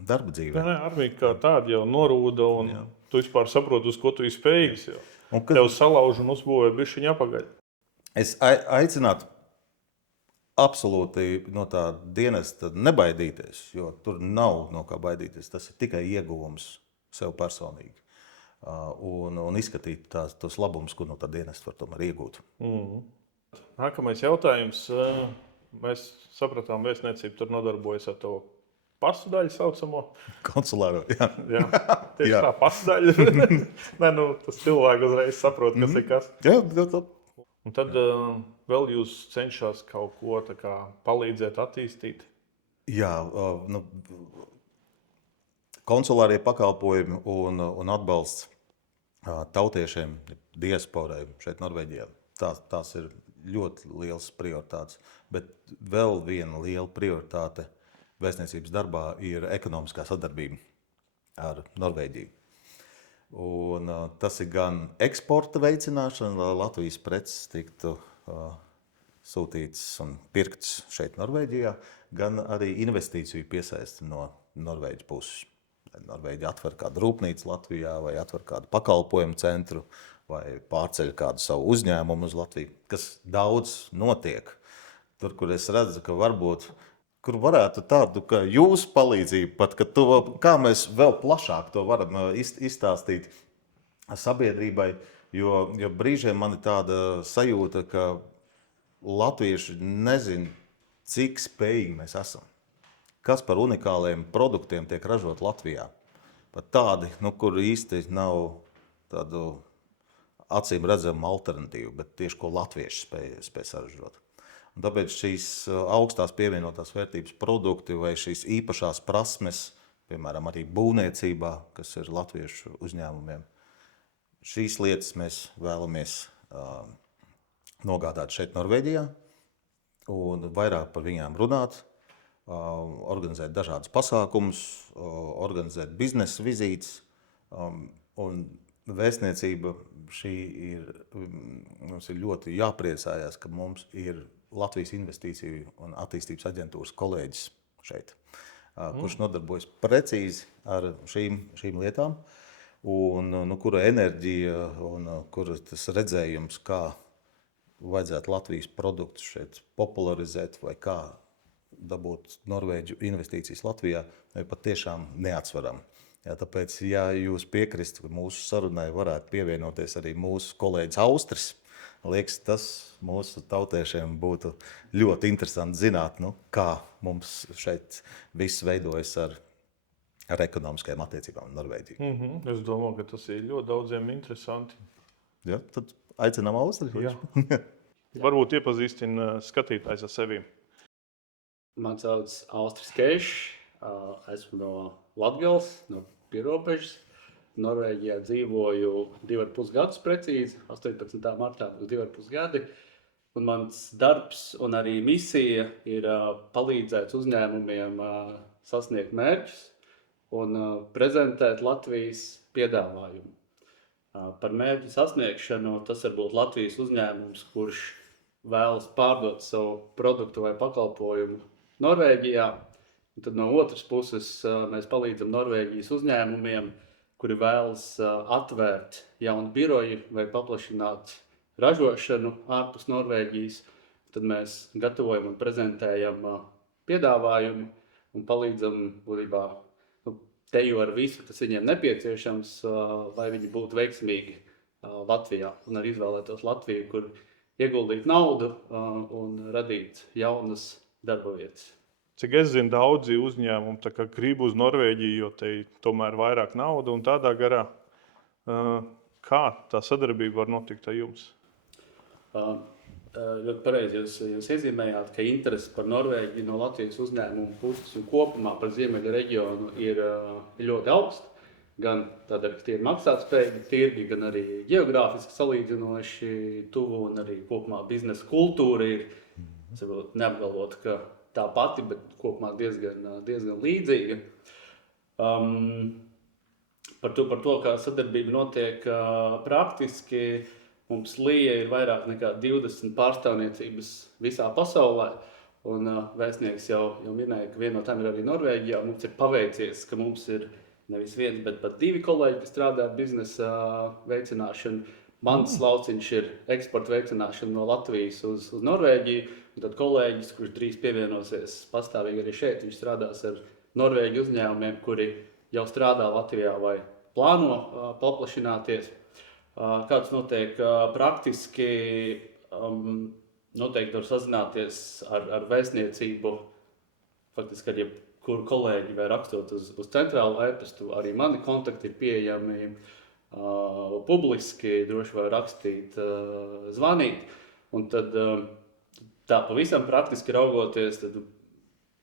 darba dzīvē. Armija kā tāda jau norūda, un tu vispār saproti, uz ko tu esi spējīgs. Tev salauž un uzbūvē bišķiņ apagaļ. Es aicinātu absolūti no tā dienesta nebaidīties, jo tur nav no kā baidīties. Tas ir tikai ieguvums sev personīgi. Un izskatīt tos labumus, ko no tā dienesta var tomēr iegūt. Nākamais jautājums. Mēs sapratām, vēstniecība tur nodarbojas ar to pasu daļu saucamo. Konsulāro, jā. Tieši tā, pasu daļu. Tas cilvēks uzreiz saprot, kas ir kas. Jā. Un tad vēl jūs cenšas kaut ko tā kā palīdzēt attīstīt? Jā, konsulārie pakalpojumi un atbalsts tautiešiem, diasporai šeit Norvēģijā. Tās ir ļoti liels prioritātes. Bet vēl viena liela prioritāte vēstniecības darbā ir ekonomiskā sadarbība ar Norvēģiju. Un tas ir gan eksporta veicināšana, lai Latvijas preces tiktu sūtītas un pirktas šeit Norvēģijā, gan arī investīciju piesaisti no Norvēģijas puses. Norvēģija atver kādu rūpnīcu Latvijā vai atver kādu pakalpojumu centru vai pārceļ kādu savu uzņēmumu uz Latviju, kas daudz notiek. Tur, kur es redzu, ka varbūt, kur varētu tādu, ka jūsu palīdzību pat, kā mēs vēl plašāk to varam izstāstīt sabiedrībai, jo brīžiem man ir tāda sajūta, ka latvieši nezin, cik spējīgi mēs esam. Kas par unikāliem produktiem tiek ražot Latvijā. Pat tādi, kur īsti nav tādu acīm redzamu alternatīvu, bet tieši ko latvieši spēj saražot. Un tāpēc šīs augstās pievienotās vērtības produkti vai šīs īpašās prasmes, piemēram, arī būvniecībā, kas ir latviešu uzņēmumiem, šīs lietas mēs vēlamies nogādāt šeit Norvēģijā un vairāk par viņām runāt, organizēt dažādus pasākumus, organizēt biznesa vizītes. Un vēstniecība mums ir ļoti jāpriecājās, ka mums ir Latvijas investīciju un attīstības aģentūras kolēģis šeit, kurš nodarbojas precīzi ar šīm lietām, un kura enerģija un kura tas redzējums, kā vajadzētu Latvijas produktus šeit popularizēt vai kā dabūt Norvēģu investīcijas Latvijā, pat tiešām neatsveram. Tāpēc, ja jūs piekristu, ka mūsu sarunai varētu pievienoties arī mūsu kolēģis Austris, liekas, tas mūsu tautiešiem būtu ļoti interesanti zināt, kā mums šeit viss veidojas ar ekonomiskajām attiecībām ar Norvēģiju. Es domāju, ka tas ir ļoti daudziem interesanti. Ja, tad aicinām Austri. Varbūt iepazīstina skatītājs ar sevi. Man sauc Austris Keišs, esmu no Latgales, no pierobežas. Norvēģijā dzīvoju 2,5 gadus precīzi, 18. martā būs 2,5 gadi. Un mans darbs un arī misija ir palīdzēt uzņēmumiem sasniegt mērķus un prezentēt Latvijas piedāvājumu. Par mērķu sasniegšanu tas var būt Latvijas uzņēmums, kurš vēlas pārdot savu produktu vai pakalpojumu Norvēģijā. Un tad no otras puses mēs palīdzam Norvēģijas uzņēmumiem, kuri vēlas atvērt jaunu biroju vai paplašināt ražošanu ārpus Norvēģijas. Tad mēs gatavojam un prezentējam piedāvājumu un palīdzam būtībā teju ar visu, kas viņiem nepieciešams, lai viņi būtu veiksmīgi Latvijā un arī izvēlētos Latviju, kur ieguldīt naudu un radīt jaunas darba vietas. Cik es zinu, daudzi uzņēmumi grib uz Norvēģiju, jo te tomēr vairāk nauda un tādā garā. Kā tā sadarbība var notikt ar jums? ļoti pareizi jūs iezīmējāt, ka interese par Norvēģiju no Latvijas uzņēmumu puses un kopumā par Ziemeļu reģionu ir ļoti augsta. Gan tādēļ, ka tie ir maksātspējīgi tirgi, gan arī geogrāfiski salīdzinoši tuvu un arī kopumā biznesa kultūra ir, es varbūt neapgalvotu, ka tā pati, bet kopumā diezgan līdzīga. Par to, kā sadarbība notiek praktiski, mums LIE ir vairāk nekā 20 pārstāvniecības visā pasaulē. Un vēstnieks jau minēja, ka viena no tām ir arī Norvēģijā. Mums ir paveicies, ka mums ir nevis viens, bet pat 2 kolēģi, kas strādā biznesa veicināšanu. Mans lauciņš ir eksporta veicināšana no Latvijas uz Norvēģiju. Un tad kolēģis, kurš drīz pievienosies pastāvīgi arī šeit, viņš strādās ar Norvēģu uzņēmumiem, kuri jau strādā Latvijā vai plāno paplašināties. Kāds notiek praktiski, noteikti var sazināties ar vēstniecību, faktiski ar jebkuru kolēģi vai rakstot uz centrālu e-pastu. Arī mani kontakti ir pieejami publiski, droši var rakstīt, zvanīt. Un tad tā pavisam praktiski raugoties, tad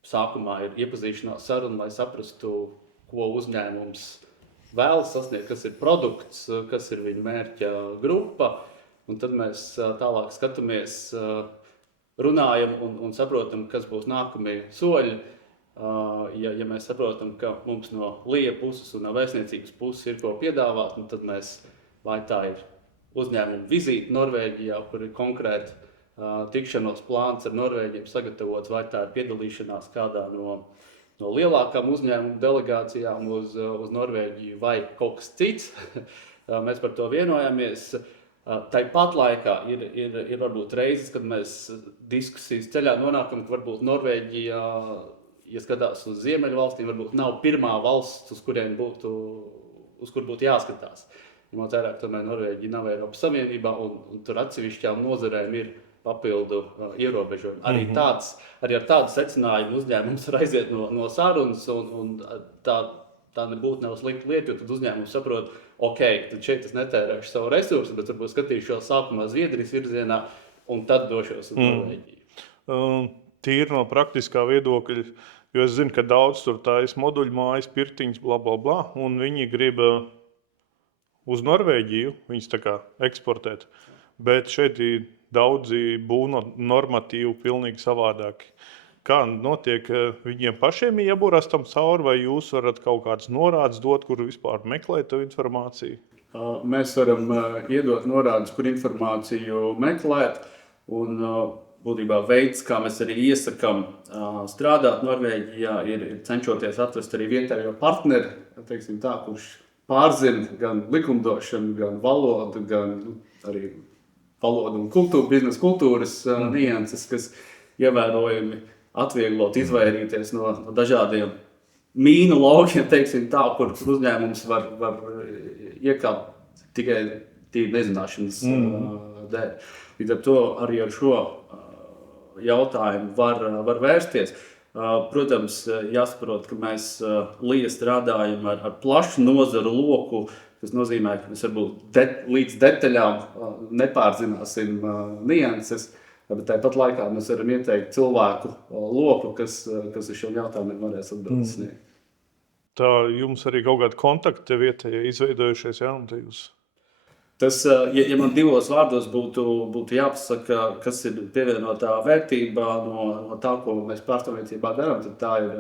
sākumā ir iepazīšanās saruna, lai saprastu, ko uzņēmums vēlas sasniegt, kas ir produkts, kas ir viņa mērķa grupa. Un tad mēs tālāk skatāmies, runājam un saprotam, kas būs nākamie soļi. Ja mēs saprotam, ka mums no LIE puses un no vēstniecības puses ir ko piedāvāt, tad mēs, vai tā ir uzņēmuma vizīte Norvēģijā, kur ir konkrēti tikšanos plāns ar Norvēģiem sagatavots, vai tā ir piedalīšanās kādā no lielākām uzņēmumu delegācijām uz Norvēģiju vai kaut kas cits. Mēs par to vienojamies. Tāpat laikā ir varbūt reizes, kad mēs diskusijas ceļā nonākam, ka varbūt Norvēģija, ja skatās uz Ziemeļu valstīm, varbūt nav pirmā valsts, uz kur būtu jāskatās. Ņemot vērā, ka tomēr Norvēģija nav Eiropas Savienībā un tur atsevišķām nozarēm ir papildu ierobežojumi. Arī ar tādu secinājumu uzņēmums var aiziet no sarunas, un tā nebūtu nav slikta lieta, jo tad uzņēmums saprot, ok, tad šeit es netērēšu savu resursu, bet varbūt skatīšos sākumā Zviedrijas virzienā un tad došos uz Norvēģiju. Tīri no praktiskā viedokļa, jo es zinu, ka daudz tur taisa moduļu mājas, pirtiņas, bla, bla, bla, un viņi grib uz Norvēģiju, viņus tā kā eksportēt, bet šeit ir daudzi būno normatīvi pilnīgi savādāki. Kā notiek, viņiem pašiem jāburas tam cauri, vai jūs varat kaut kādas norādes dot, kur vispār meklēt to informāciju? Mēs varam iedot norādes, kur informāciju meklēt, un būtībā veids, kā mēs arī iesakām strādāt Norvēģijā, ir cenšoties atrast arī vietējo partneri, teiksim tā, kurš pārzina gan likumdošanu, gan valodu, gan arī valodu un kultūru, biznesa kultūras nianses, kas ievērojami atvieglot izvairīties no dažādiem mīnu laukiem, teiksim tā, kur uzņēmums var iekāpt tikai tīri nezināšanas dēļ. Līdz ar to arī ar šo jautājumu var vērsties. Protams, jāsaprot, ka mēs LIE strādājam ar plašu nozaru loku, kas nozīmē, ka mēs varbūt līdz detaļām nepārzināsim nianses, bet tāpat laikā mēs varam ieteikt cilvēku loku, kas uz šiem jautājumiem varēs atbildes sniegt. Tā jums arī kaut kādi kontakti vietējie izveidojušies, jā? Tas, ja man divos vārdos būtu jāpasaka, kas ir pievienotā vērtība no tā, ko mēs pārstāvniecībā darām, tad tā ir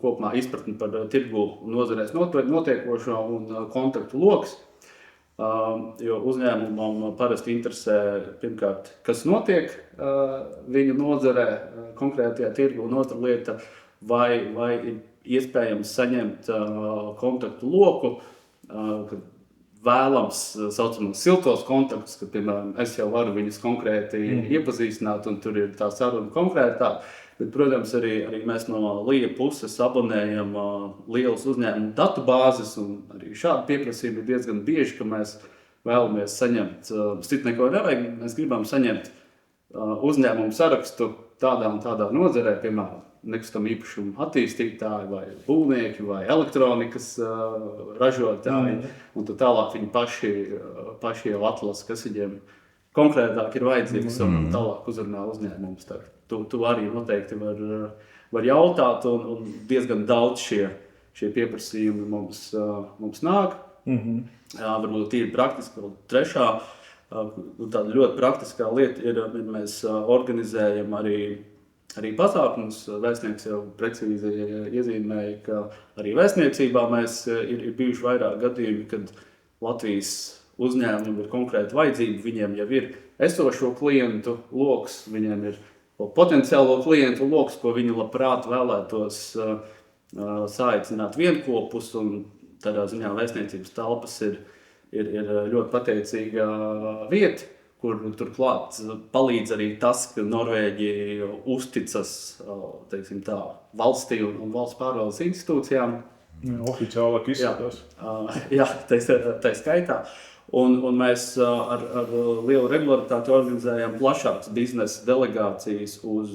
kopumā izpratne par tirgu nozarēs notiekošo un kontaktu loks. Jo uzņēmumam parasti interesē pirmkārt, kas notiek viņu nozarē, konkrētajā tirgu, un otra lieta, vai ir iespējams saņemt kontaktu loku, kad vēlams saucamos siltos kontaktus, kad, piemēram, es jau varu viņus konkrēti iepazīstināt, un tur ir tā saruna konkrētāk. Bet, protams, arī mēs no LIE puses abonējam lielas uzņēmumu datubāzes, un arī šāda pieprasība ir diezgan bieži, ka mēs vēlamies saņemt, citu neko nevajag, mēs gribam saņemt uzņēmumu sarakstu tādā un tādā nozarē, piemēram, nekustamā īpašuma attīstītāji, vai būvnieki, vai elektronikas ražotāji, un tad tālāk viņi paši jau atlasa, kas viņiem konkrētāk ir vajadzīgs un tālāk uzrunā uzņēmums. Tu arī noteikti var jautāt, un diezgan daudz šie pieprasījumi mums nāk. Varbūt ir praktiski vēl trešā, tāda ļoti praktiskā lieta ir, mēs organizējam arī pasākumus. Vēstnieks jau precīzi iezīmēja, ka arī vēstniecībā mēs ir bijuši vairāk gadījumi, kad Latvijas uzņēmumi ir konkrēta vajadzība, viņiem jau ir esošo klientu loks, viņiem ir potenciālo klientu loks, ko viņi labprāt vēlētos saaicināt vienkopus, un tādā ziņā vēstniecības telpas ir ļoti pateicīga vieta, kur turklāt palīdz arī tas, ka Norvēģi uzticas, teiksim tā, valstī un valsts pārvaldes institūcijām. Oficiālāk izskatās. Jā, tā skaitā. Un mēs ar lielu regularitāti organizējam plašākas biznesa delegācijas uz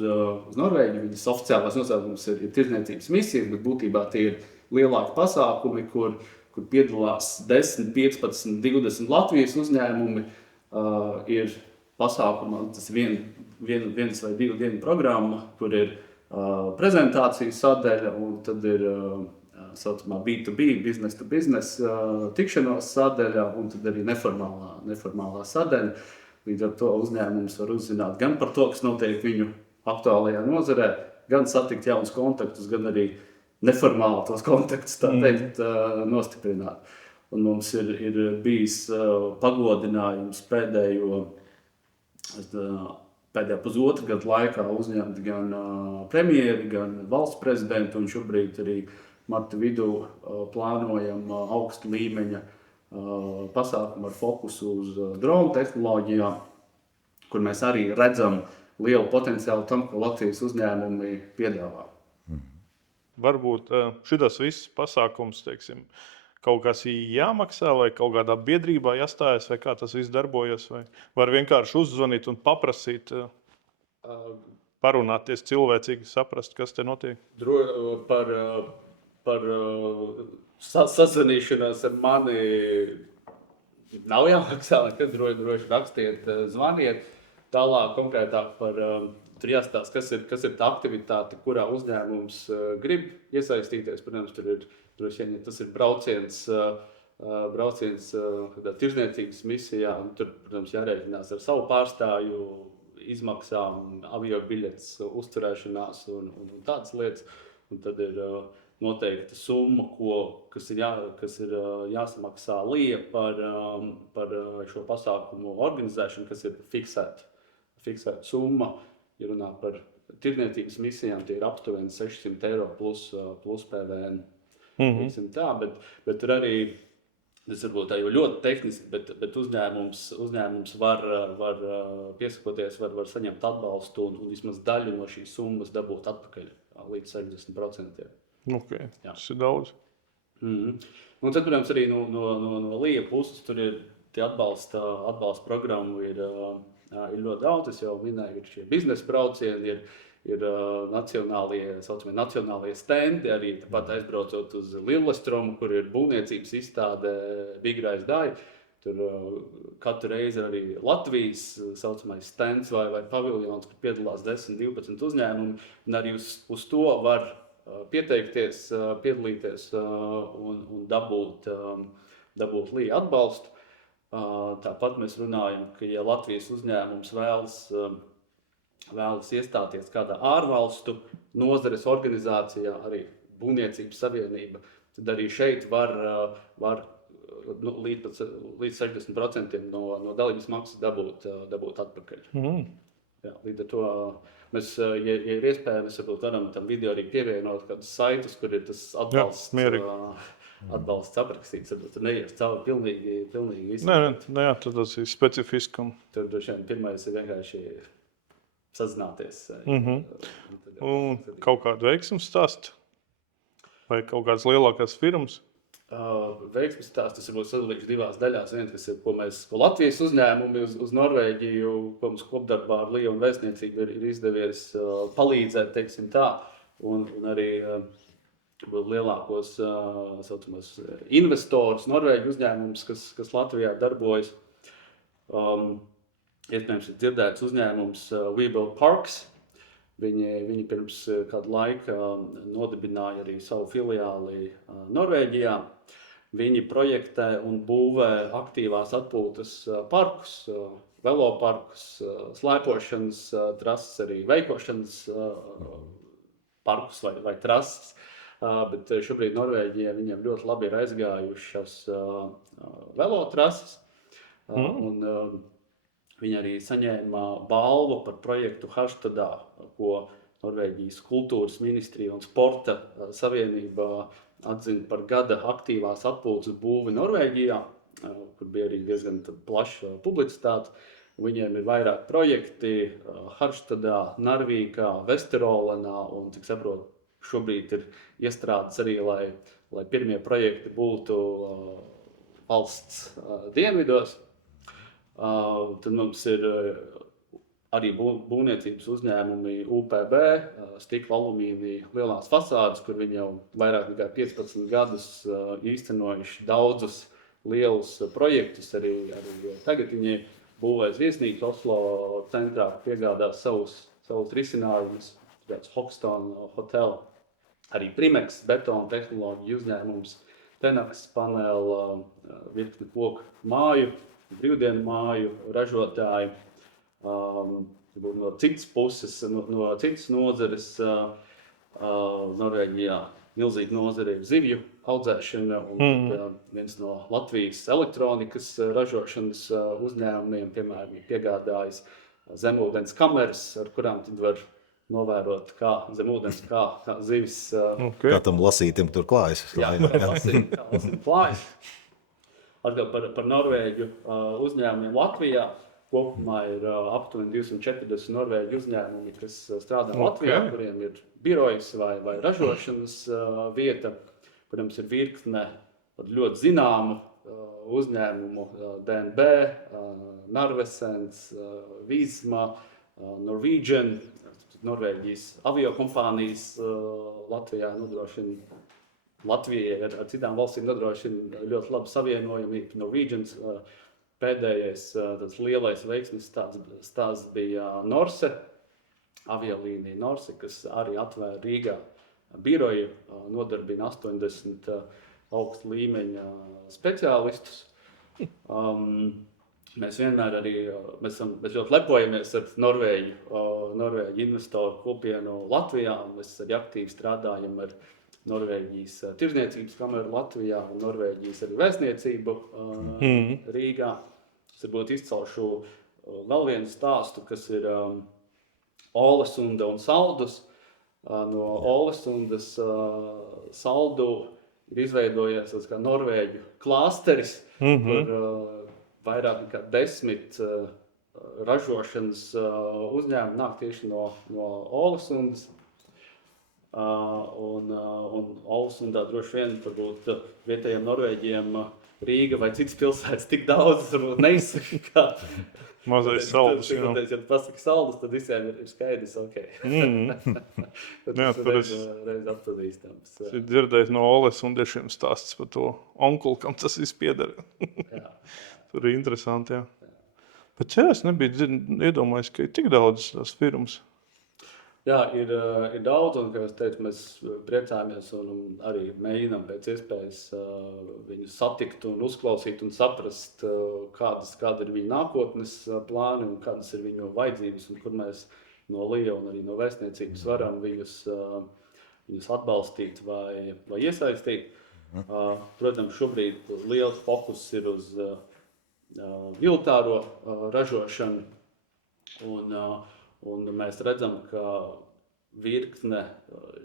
Norvēģiju. Viņas oficiālās nosaukums ir tirdzniecības misijas, bet būtībā tie ir lielāki pasākumi, kur piedalās 10, 15, 20 Latvijas uzņēmumi. Ir pasākumā, tas ir viens vai 2 dienu programma, kur ir prezentācijas sadaļa, un tad ir saucamā B2B, business to business tikšanos sadaļa, un tad arī neformālā sadaļa. Līdz ar to uzņēmums var uzzināt gan par to, kas notiek viņu aktuālajā nozarē, gan satikt jaunus kontaktus, gan arī neformāli tos kontaktus, tā teikt, nostiprināt. Un mums ir bijis pagodinājums pēdējā pusotra gada laikā uzņemt gan premjeri, gan valsts prezidentu, un šobrīd arī marta vidū plānojam augsta līmeņa pasākumu ar fokusu uz dronu tehnoloģijām, kur mēs arī redzam lielu potenciālu tam, ko Latvijas uzņēmumi piedāvā. Varbūt šitas viss pasākums, teiksim, kaut kas jāmaksā, vai kaut kādā biedrībā jāstājas, vai kā tas viss darbojas, vai var vienkārši uzzvanīt un paprasīt, parunāties cilvēcīgi, saprast, kas te notiek? Par sazvanīšanos ar mani nav jāmaksā, kad droši rakstiet, zvaniet. Tālāk konkrētāk tur jāstāsta, kas ir tā aktivitāte, kurā uzņēmums grib iesaistīties. Protams, tur ir droši vien, ja tas ir brauciens tirdzniecības misijā, un tur, protams, jārēķinās ar savu pārstāju izmaksām, aviobiļetes uzturēšanās un tādas lietas. Un tad ir noteikta summa, kas ir jāsamaksā LIE par šo pasākumu organizēšanu, kas ir fiksēta summa. Ja runā par tirdzniecības misijām, tie ir aptuveni €600 plus PVN. Tā, bet tur arī, tas varbūt tā jau ļoti tehniski, bet uzņēmums var piesakoties, var saņemt atbalstu un vismaz daļu no šīs summas dabūt atpakaļ līdz 60%. Okay, tas ir daudz. Un tad, protams, arī no LIE puses tur ir tie atbalsta programmu ir ļoti daudz. Es jau minēju, ir šie biznesa braucieni, ir nacionālie stendi, arī tāpat aizbraucot uz Lillestromu, kur ir būvniecības izstāde Big Rise Die. Tur katru reizi arī Latvijas saucamais stends vai paviljons, kur piedalās 10-12 uzņēmumi, un arī uz to var pieteikties, piedalīties un dabūt LIE atbalstu. Tāpat mēs runājam, ka ja Latvijas uzņēmums vēlas iestāties kādā ārvalstu nozares organizācijā, arī Būvniecības savienība, tad arī šeit var līdz 60% no dalības maksas dabūt atpakaļ. Jā, līdz ar to mēs, ja ir iespēja, mēs varam tam video arī pievienot kādus saitus, kur ir tas atbalsts aprakstīts, tad tur neies cauri pilnīgi visu. Nē, tad tas ir specifiski. Tur droši vien pirmais ir vienkārši sazināties. Un kaut kādu veiksmu stāstu? Vai kaut kādas lielākās firmas? Veiksmes stāsts, tas varbūt sadalīts divās daļās. Viens, ko Latvijas uzņēmumi uz Norvēģiju, ko mums kopdarbā ar LIE un vēstniecību ir izdevies palīdzēt, teiksim tā, un arī lielākos saucamos investorus, Norvēģu uzņēmumus, kas Latvijā darbojas. iespējams ir dzirdēts uzņēmums WeBuild Parks. Viņi pirms kādu laiku nodibināja arī savu filiāli Norvēģijā. Viņi projektē un būvē aktīvās atpūtas parkus, veloparkus, slēpošanas trases, arī veikošanas parkus vai trases. Bet šobrīd Norvēģijā viņiem ļoti labi ir aizgājušas velotrases. Un viņi arī saņēma balvu par projektu Harstadā, ko Norvēģijas kultūras ministrija un sporta savienība atzina par gada aktīvās atpūtas būvi Norvēģijā, kur bija arī diezgan plaša publicitāte. Viņiem ir vairāk projekti Harstadā, Narvīkā, Vesterolenā, un, cik saprotu, šobrīd ir iestrādes arī, lai pirmie projekti būtu valsts dienvidos. Tad mums ir arī būvniecības uzņēmumi UPB, stikla alumīnija lielās fasādes, kur viņi jau vairāk nekā 15 gadus īstenojuši daudzus lielus projektus. Arī tagad viņi būvēs viesnīcu Oslo centrā, piegādās savus risinājumus, tāds Hoxton Hotel, arī Primex betona tehnoloģiju uzņēmums, Tenax panela, virkni koku māju, brīvdienu māju ražotāji. No citas puses, no citas nozares, Norvēģijā milzīga nozare ir zivju audzēšana, un viens no Latvijas elektronikas ražošanas uzņēmumiem, piemēram, piegādājas zemūdens kameras, ar kurām tad var novērot, kā zemūdens, kā zivis. Kā tam lasītim tur klājas. Jā, lasīt klājas. Atkal par Norvēģu uzņēmumiem Latvijā. Kopumā ir aptuveni 240 norvēģu uzņēmumi, kas strādā Latvijā, kuriem ir birojas vai ražošanas vieta. Protams, ir virkne ļoti zināmu uzņēmumu, DNB, Narvesens, Visma, Norwegian, Norvēģijas aviokompānijas Latvijā nodrošina. Latvija ar citām valstīm nodrošina ļoti labu savienojumību. Norwegians pēdējais tāds lielais veiksmes stāsts bija Norse, aviolīnija Norse, kas arī atvēra Rīgā biroju, nodarbina 80 augsta līmeņa speciālistus. Mēs vienmēr arī mēs ļoti lepojamies ar Norvēģu investoru kopienu Latvijā, un mēs arī aktīvi strādājam ar Norvēģijas tirdzniecības kameru Latvijā un Norvēģijas arī vēstniecību Rīgā. Es varbūt izcelšu vēl vienu stāstu, kas ir Ålesunda un Saldus. No Ålesundas Saldu ir izveidojies tāds kā Norvēģu klāsteris, kur vairāk nekā 10 ražošanas uzņēmumi nāk tieši no Ålesundas. Un Ålesundā droši vien varbūt vietējiem norvēģiem Rīga vai citas pilsētas tik daudz varbūt neizsaka, kā mazais Saldus. Ja pasaka Saldus, tad visiem ir skaidrs, ok. Tad Jā, tas reiz atpazīstams. Ir dzirdējis no Ålesundiešiem stāsts par to onkuli, kam tas viss pieder. Tur ir interesanti, jā. Bet jā, es nebiju iedomājies, ka ir tik daudz tās firmas. Jā, ir daudz, un, kā es teicu, mēs priecājamies un arī mēģinām pēc iespējas viņus satikt un uzklausīt un saprast, kāda ir viņu nākotnes plāni un kādas ir viņu vajadzības, un kur mēs no LIA un arī no vēstniecības varam viņus atbalstīt vai iesaistīt. Protams, šobrīd liels fokus ir uz militāro ražošanu, un mēs redzam, ka virkne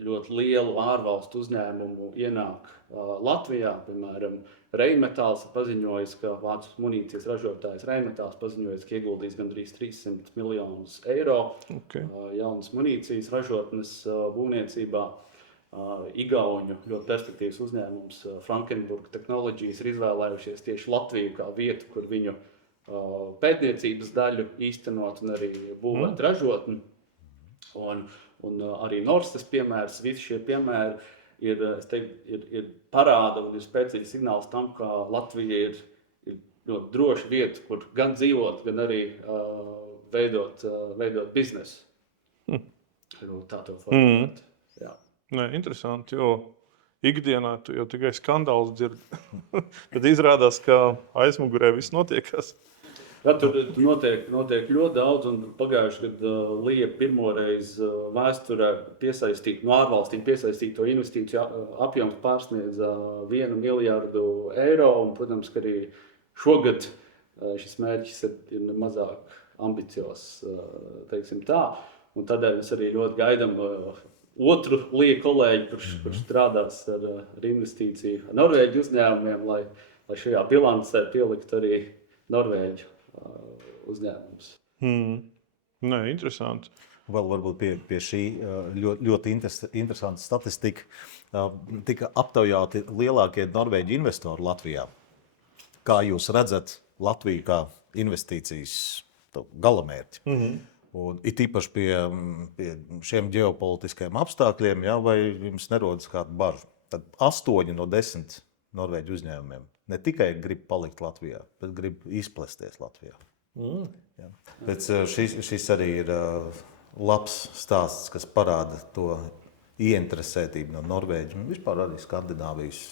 ļoti lielu ārvalstu uzņēmumu ienāk Latvijā. Piemēram, Rheinmetalls paziņojis, ka vācu munīcijas ražotājs Rheinmetalls paziņojis, ka ieguldīs gandrīz 300 miljonus eiro jaunas munīcijas ražotnes būvniecībā. Igauņu ļoti perspektīvas uzņēmums Frankenburg Technologies ir izvēlējušies tieši Latviju kā vietu, kur viņu pētniecības daļu īstenot un arī būvēt ražotni. Un arī Norses piemērs, visi šie piemēri ir parāda un ir spēcīgs signāls tam, ka Latvija ir ļoti droša vieta, kur gan dzīvot, gan arī veidot biznesu. Tā to formulēt. Jā. Nē, interesanti, jo ikdienā tu jau tikai skandāls dzirdi. Tad izrādās, ka aizmugurē viss notiekās. Jā, tur notiek ļoti daudz, un pagājuši gadu Lija pirmoreiz vēsturē no ārvalstīm piesaistīto investīciju apjoms pārsniedza 1 miljardu eiro, un, protams, ka arī šogad šis mērķis ir mazāk ambiciozs, teiksim tā, un tādēļ mēs arī ļoti gaidām otru Lija kolēģi, kurš strādās ar investīciju Norvēģu uzņēmumiem, lai šajā bilancē pielikt arī Norvēģu uzņēmums. Nē, interesanti. Vēl varbūt pie šī ļoti interesanta statistika. Tika aptaujāti lielākie Norvēģu investori Latvijā. Kā jūs redzat Latviju kā investīcijas galamērķi? Un it īpaši pie šiem ģeopolitiskajiem apstākļiem, ja, vai jums nerodas kāda bažu? Tad 8 no 10 Norvēģu uzņēmumiem ne tikai grib palikt Latvijā, bet grib izplesties Latvijā. Ja. Bet šis arī ir labs stāsts, kas parāda to ieinteresētību no Norvēģijas un vispār arī Skandināvijas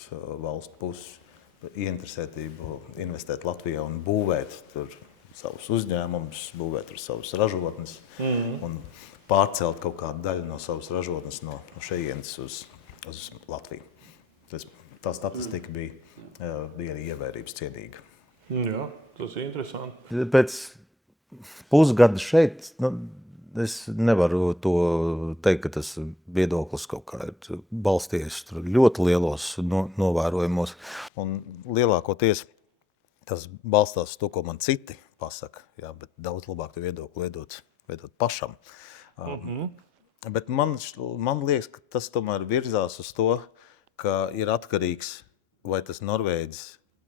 valstu puses, ieinteresētību investēt Latvijā un būvēt tur savus uzņēmumus, būvēt tur savus ražotnes un pārcelt kaut kādu daļu no savas ražotnes no šejienes uz Latviju. Tā statistika bija arī ievērības cienīga. Jā, tas ir interesanti. Pēc pusgada šeit es nevaru to teikt, ka tas viedoklis kaut kā ir balstījies ļoti lielos novērojumos. Un lielākoties tas balstās uz to, ko man citi pasaka, jā, bet daudz labāk to viedokli veidot pašam. Bet man liekas, ka tas tomēr virzās uz to, ka ir atkarīgs, vai tas Norvēģis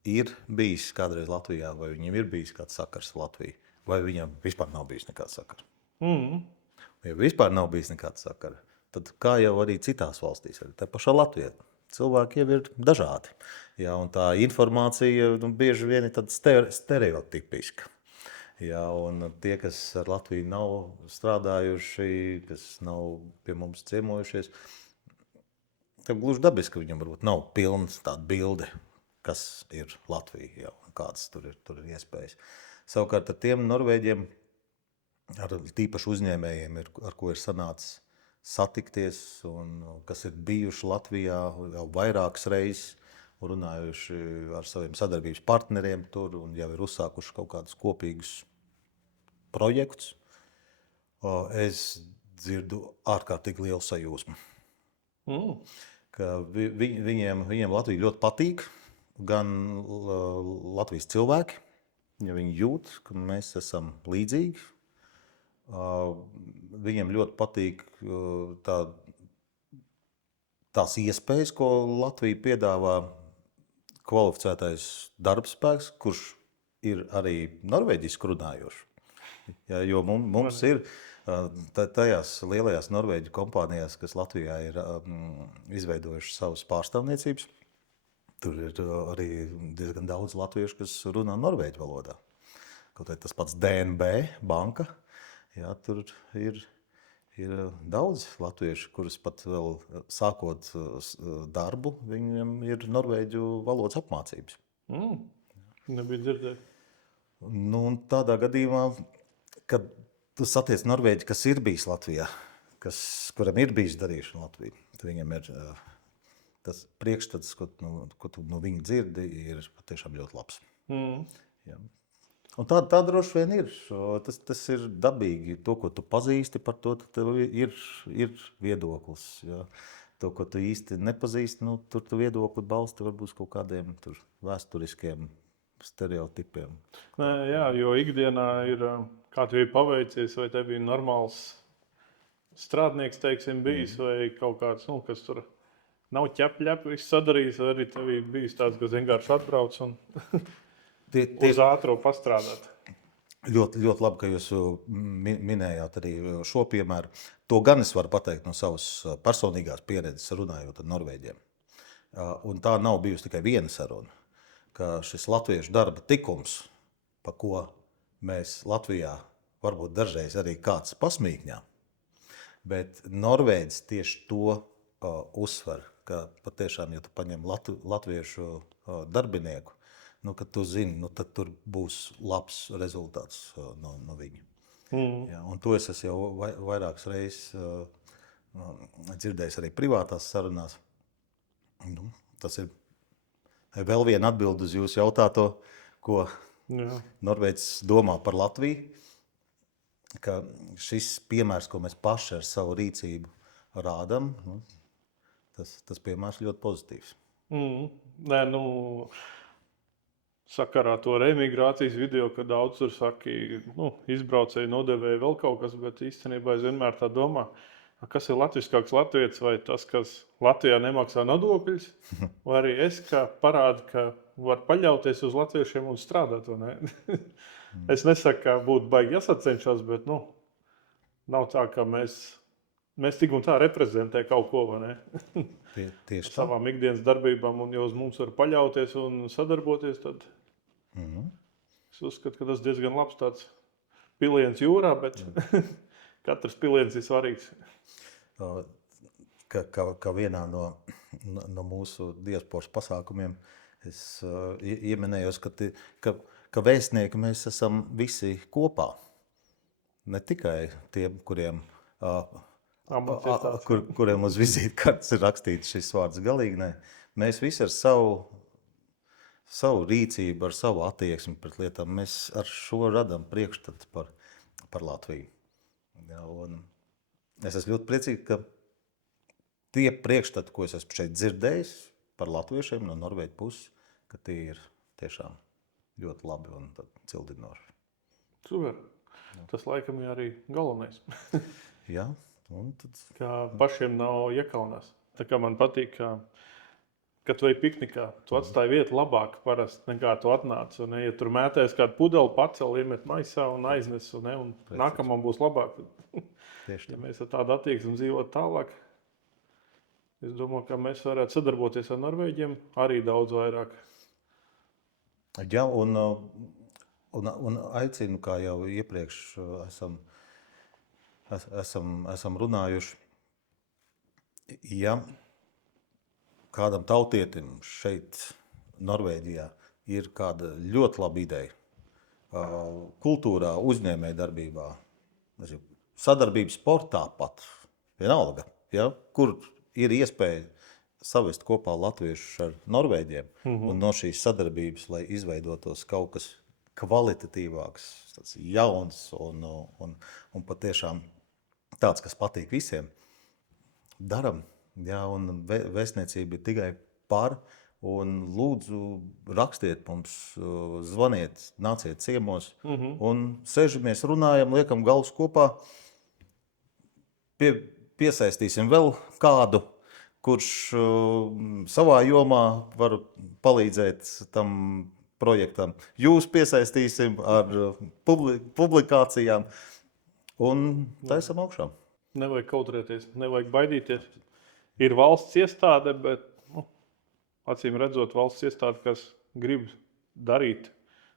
ir bijis kādreiz Latvijā, vai viņam ir bijis kāds sakars Latvijā, vai viņam vispār nav bijis nekāds sakars. Ja vispār nav bijis nekāds sakara, tad kā jau arī citās valstīs, arī tā pašā Latvijā, cilvēki jau ir dažādi. Jā, un tā informācija bieži vien ir tāda stereotipiska. Jā, un tie, kas ar Latviju nav strādājuši, kas nav pie mums ciemojušies, tad gluži dabiski, ka viņam varbūt nav pilns tāda bilde, kas ir Latvija, jā, un kādas tur ir iespējas. Savukārt ar tiem Norvēģiem, ar tīpaši uzņēmējiem, ar ko ir sanācis satikties, un kas ir bijuši Latvijā jau vairākas reizes, runājuši ar saviem sadarbības partneriem tur, un jau ir uzsākuši kaut kādus kopīgus projektus, es dzirdu ārkārtīgi lielu sajūsmu. Ka viņiem Latvija ļoti patīk, gan Latvijas cilvēki, ja viņi jūt, ka mēs esam līdzīgi. Viņiem ļoti patīk tās iespējas, ko Latvija piedāvā, kvalificētais darbspēks, kurš ir arī norvēģiski runājošs. Ja, jo mums ir tajās lielajās Norvēģu kompānijās, kas Latvijā ir izveidojuši savas pārstāvniecības, tur ir arī diezgan daudz latviešu, kas runā norvēģu valodā. Kaut arī tas pats DNB banka, jā, tur ir daudz latviešu, kurus pat vēl sākot darbu, viņiem ir norvēģu valodas apmācības. Nebija dzirdēt. Nu, un tādā gadījumā, kad tu satiec Norvēģi, kas ir bijis Latvijā, kuram ir bijis darīšana Latvijā, tad viņam ir tas priekšstats, ko tu no viņa dzirdi, ir patiešām ļoti labs. Jā. Un tā droši vien ir. Tas ir dabīgi. To, ko tu pazīsti par to, tev ir viedoklis. Jā. To, ko tu īsti nepazīsti, tur tu viedokli balsti varbūt kaut kādiem vēsturiskiem stereotipiem. Nē, jā, jo ikdienā ir, kā tev ir paveicies, vai tev ir normāls strādnieks, teiksim, bijis, vai kaut kāds, kas tur nav ķep, viss sadarījis, vai arī tev ir bijis tāds, kas vienkārši atbrauc un uz ātro pastrādāt. Ļoti, ļoti labi, ka jūs minējāt arī šo piemēru. To gan es varu pateikt no savas personīgās pieredzes runājot ar Norvēģiem. Un tā nav bijusi tikai viena saruna. ka šis latviešu darba tikums, pa ko mēs Latvijā varbūt dažreiz arī kāds pasmīkņā, bet Norvēģis tieši to uzsver, ka patiešām, ja tu paņem latviešu darbinieku, ka tu zini, tad tur būs labs rezultāts no viņa. Ja, un to es esmu jau vairākas reizes dzirdējis arī privātās sarunās. Tas ir vēl viena atbilde uz jūsu jautāto, ko Norvēģis domā par Latviju, ka šis piemērs, ko mēs paši ar savu rīcību rādam, tas piemērs ļoti pozitīvs. Nē, sakarā to reemigrācijas video, kad daudz tur saka, izbraucēji, nodevēji vēl kaut kas, bet īstenībā es vienmēr tā domā, kas ir latviskāks latvietis, vai tas, kas Latvijā nemaksā nodokļus, vai arī es kā parādu, ka var paļauties uz latviešiem un strādāt, vai ne? Es nesaku, ka būtu baigi jāsacenšas, bet nav tā, ka mēs tik un tā reprezentē kaut ko, vai ne? Tieši tā. Savām ikdienas darbībām, un ja uz mums var paļauties un sadarboties, tad es uzskatu, ka tas diezgan labs tāds piliens jūrā, bet katrs piliens ir svarīgs. Kā vienā no mūsu diasporas pasākumiem es ieminējos, ka vēstnieki mēs esam visi kopā. Ne tikai tiem, kuriem uz vizītkartes ir rakstīts šis vārds galīgi, ne. Mēs visi ar savu rīcību, ar savu attieksmi pret lietām, mēs ar šo radam priekšstatu par Latviju. Ja, un es esmu ļoti priecīgi, ka tie priekšstati, ko es esmu šeit dzirdējis par latviešiem no Norvēģu puses, ka tie ir tiešām ļoti labi un cildinoši. Super. Tas laikam ir arī galvenais. Jā. Un tad... Kā pašiem nav iekaunās. Tā kā man patīk, ka tu ej piknikā, tu atstāji vietu labāk parasti nekā tu atnāc. Un, ja tur mētēs kādu pudeli, pacel, iemet maisā un aiznes, un nākamam būs labāk. Tieši ja mēs ar tādu attieksmi dzīvot tālāk, es domāju, ka mēs varētu sadarboties ar Norvēģiem arī daudz vairāk. Jā, un aicinu, kā jau iepriekš esam runājuši, ja kādam tautietim šeit Norvēģijā ir kāda ļoti laba ideja kultūrā, uzņēmējdarbībā, sadarbības sportā pat, vienalga, ja, kur ir iespēja savest kopā latviešus ar Norvēģiem un no šīs sadarbības, lai izveidotos kaut kas kvalitatīvāks, tāds jauns un patiešām tāds, kas patīk visiem, daram. Jā, un vēstniecība ir tikai par, un lūdzu rakstiet mums, zvaniet, nāciet ciemos, un sēžamies, runājam, liekam galvas kopā, piesaistīsim vēl kādu, kurš savā jomā var palīdzēt tam projektam. Jūs piesaistīsim ar publikācijām, un taisam augšā. Nevajag kautrēties, nevajag baidīties. Ir valsts iestāde, bet acīm redzot valsts iestāde, kas grib darīt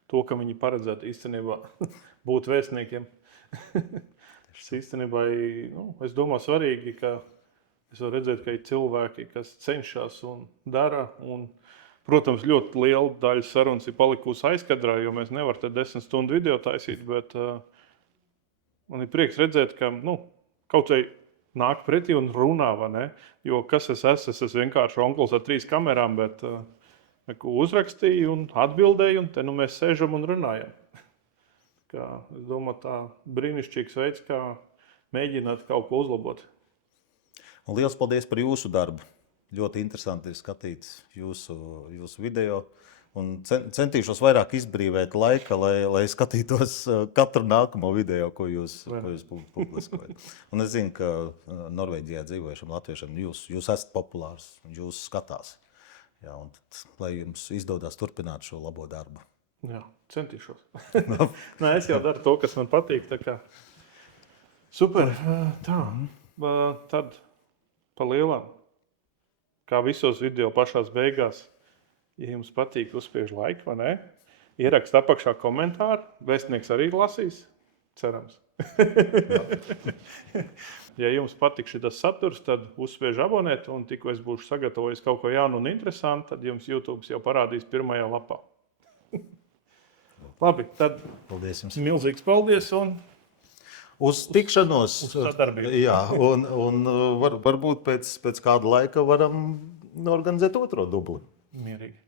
to, ka viņi paredzētu īstenībā būt vēstniekiem. Tas īstenībā es domāju svarīgi, ka es varu redzēt, ka ir cilvēki, kas cenšas un dara. Un, protams, ļoti liela daļa sarunas ir palikusi aizkadrā, jo mēs nevaram te 10 stundu video taisīt, bet man ir prieks redzēt, ka kaut vai nāk pretī un runā, vai ne? Jo kas es esmu vienkārši onkls ar 3 kamerām, bet uzrakstīju un atbildēju, un te mēs sēžam un runājam. Es domāju, tā brīnišķīgs veids, kā mēģināt kaut ko uzlabot. Un liels paldies par jūsu darbu. Ļoti interesanti ir skatīt jūsu video. Un centīšos vairāk izbrīvēt laika, lai skatītos katru nākamo video, ko jūs publiskojat. Un es zinu, ka Norvēģijā dzīvojušiem latviešiem jūs esat populārs un jūs skatās. Jā, un tad, lai jums izdodas turpināt šo labo darbu. Jā, centīšos. Nē, es jau daru to, kas man patīk. Tā kā. Super. Tā. Tad pa lielām. Kā visos video pašās beigās. Ja jums patīk, uzspiež laiku, vai ne? Ierakst apakšā komentāru. Vēstnieks arī lasīs. Cerams. Ja jums patīk šis saturs, tad uzspiež abonēt. Un tikko es būšu sagatavojis kaut ko jaunu un interesantu, tad jums YouTube jau parādīs pirmajā lapā. Labi, tad Paldies jums. milzīgs paldies un Uz tikšanos. Uz sadarbību. Jā, un varbūt pēc kāda laika varam organizēt otro dubli. mierīgi.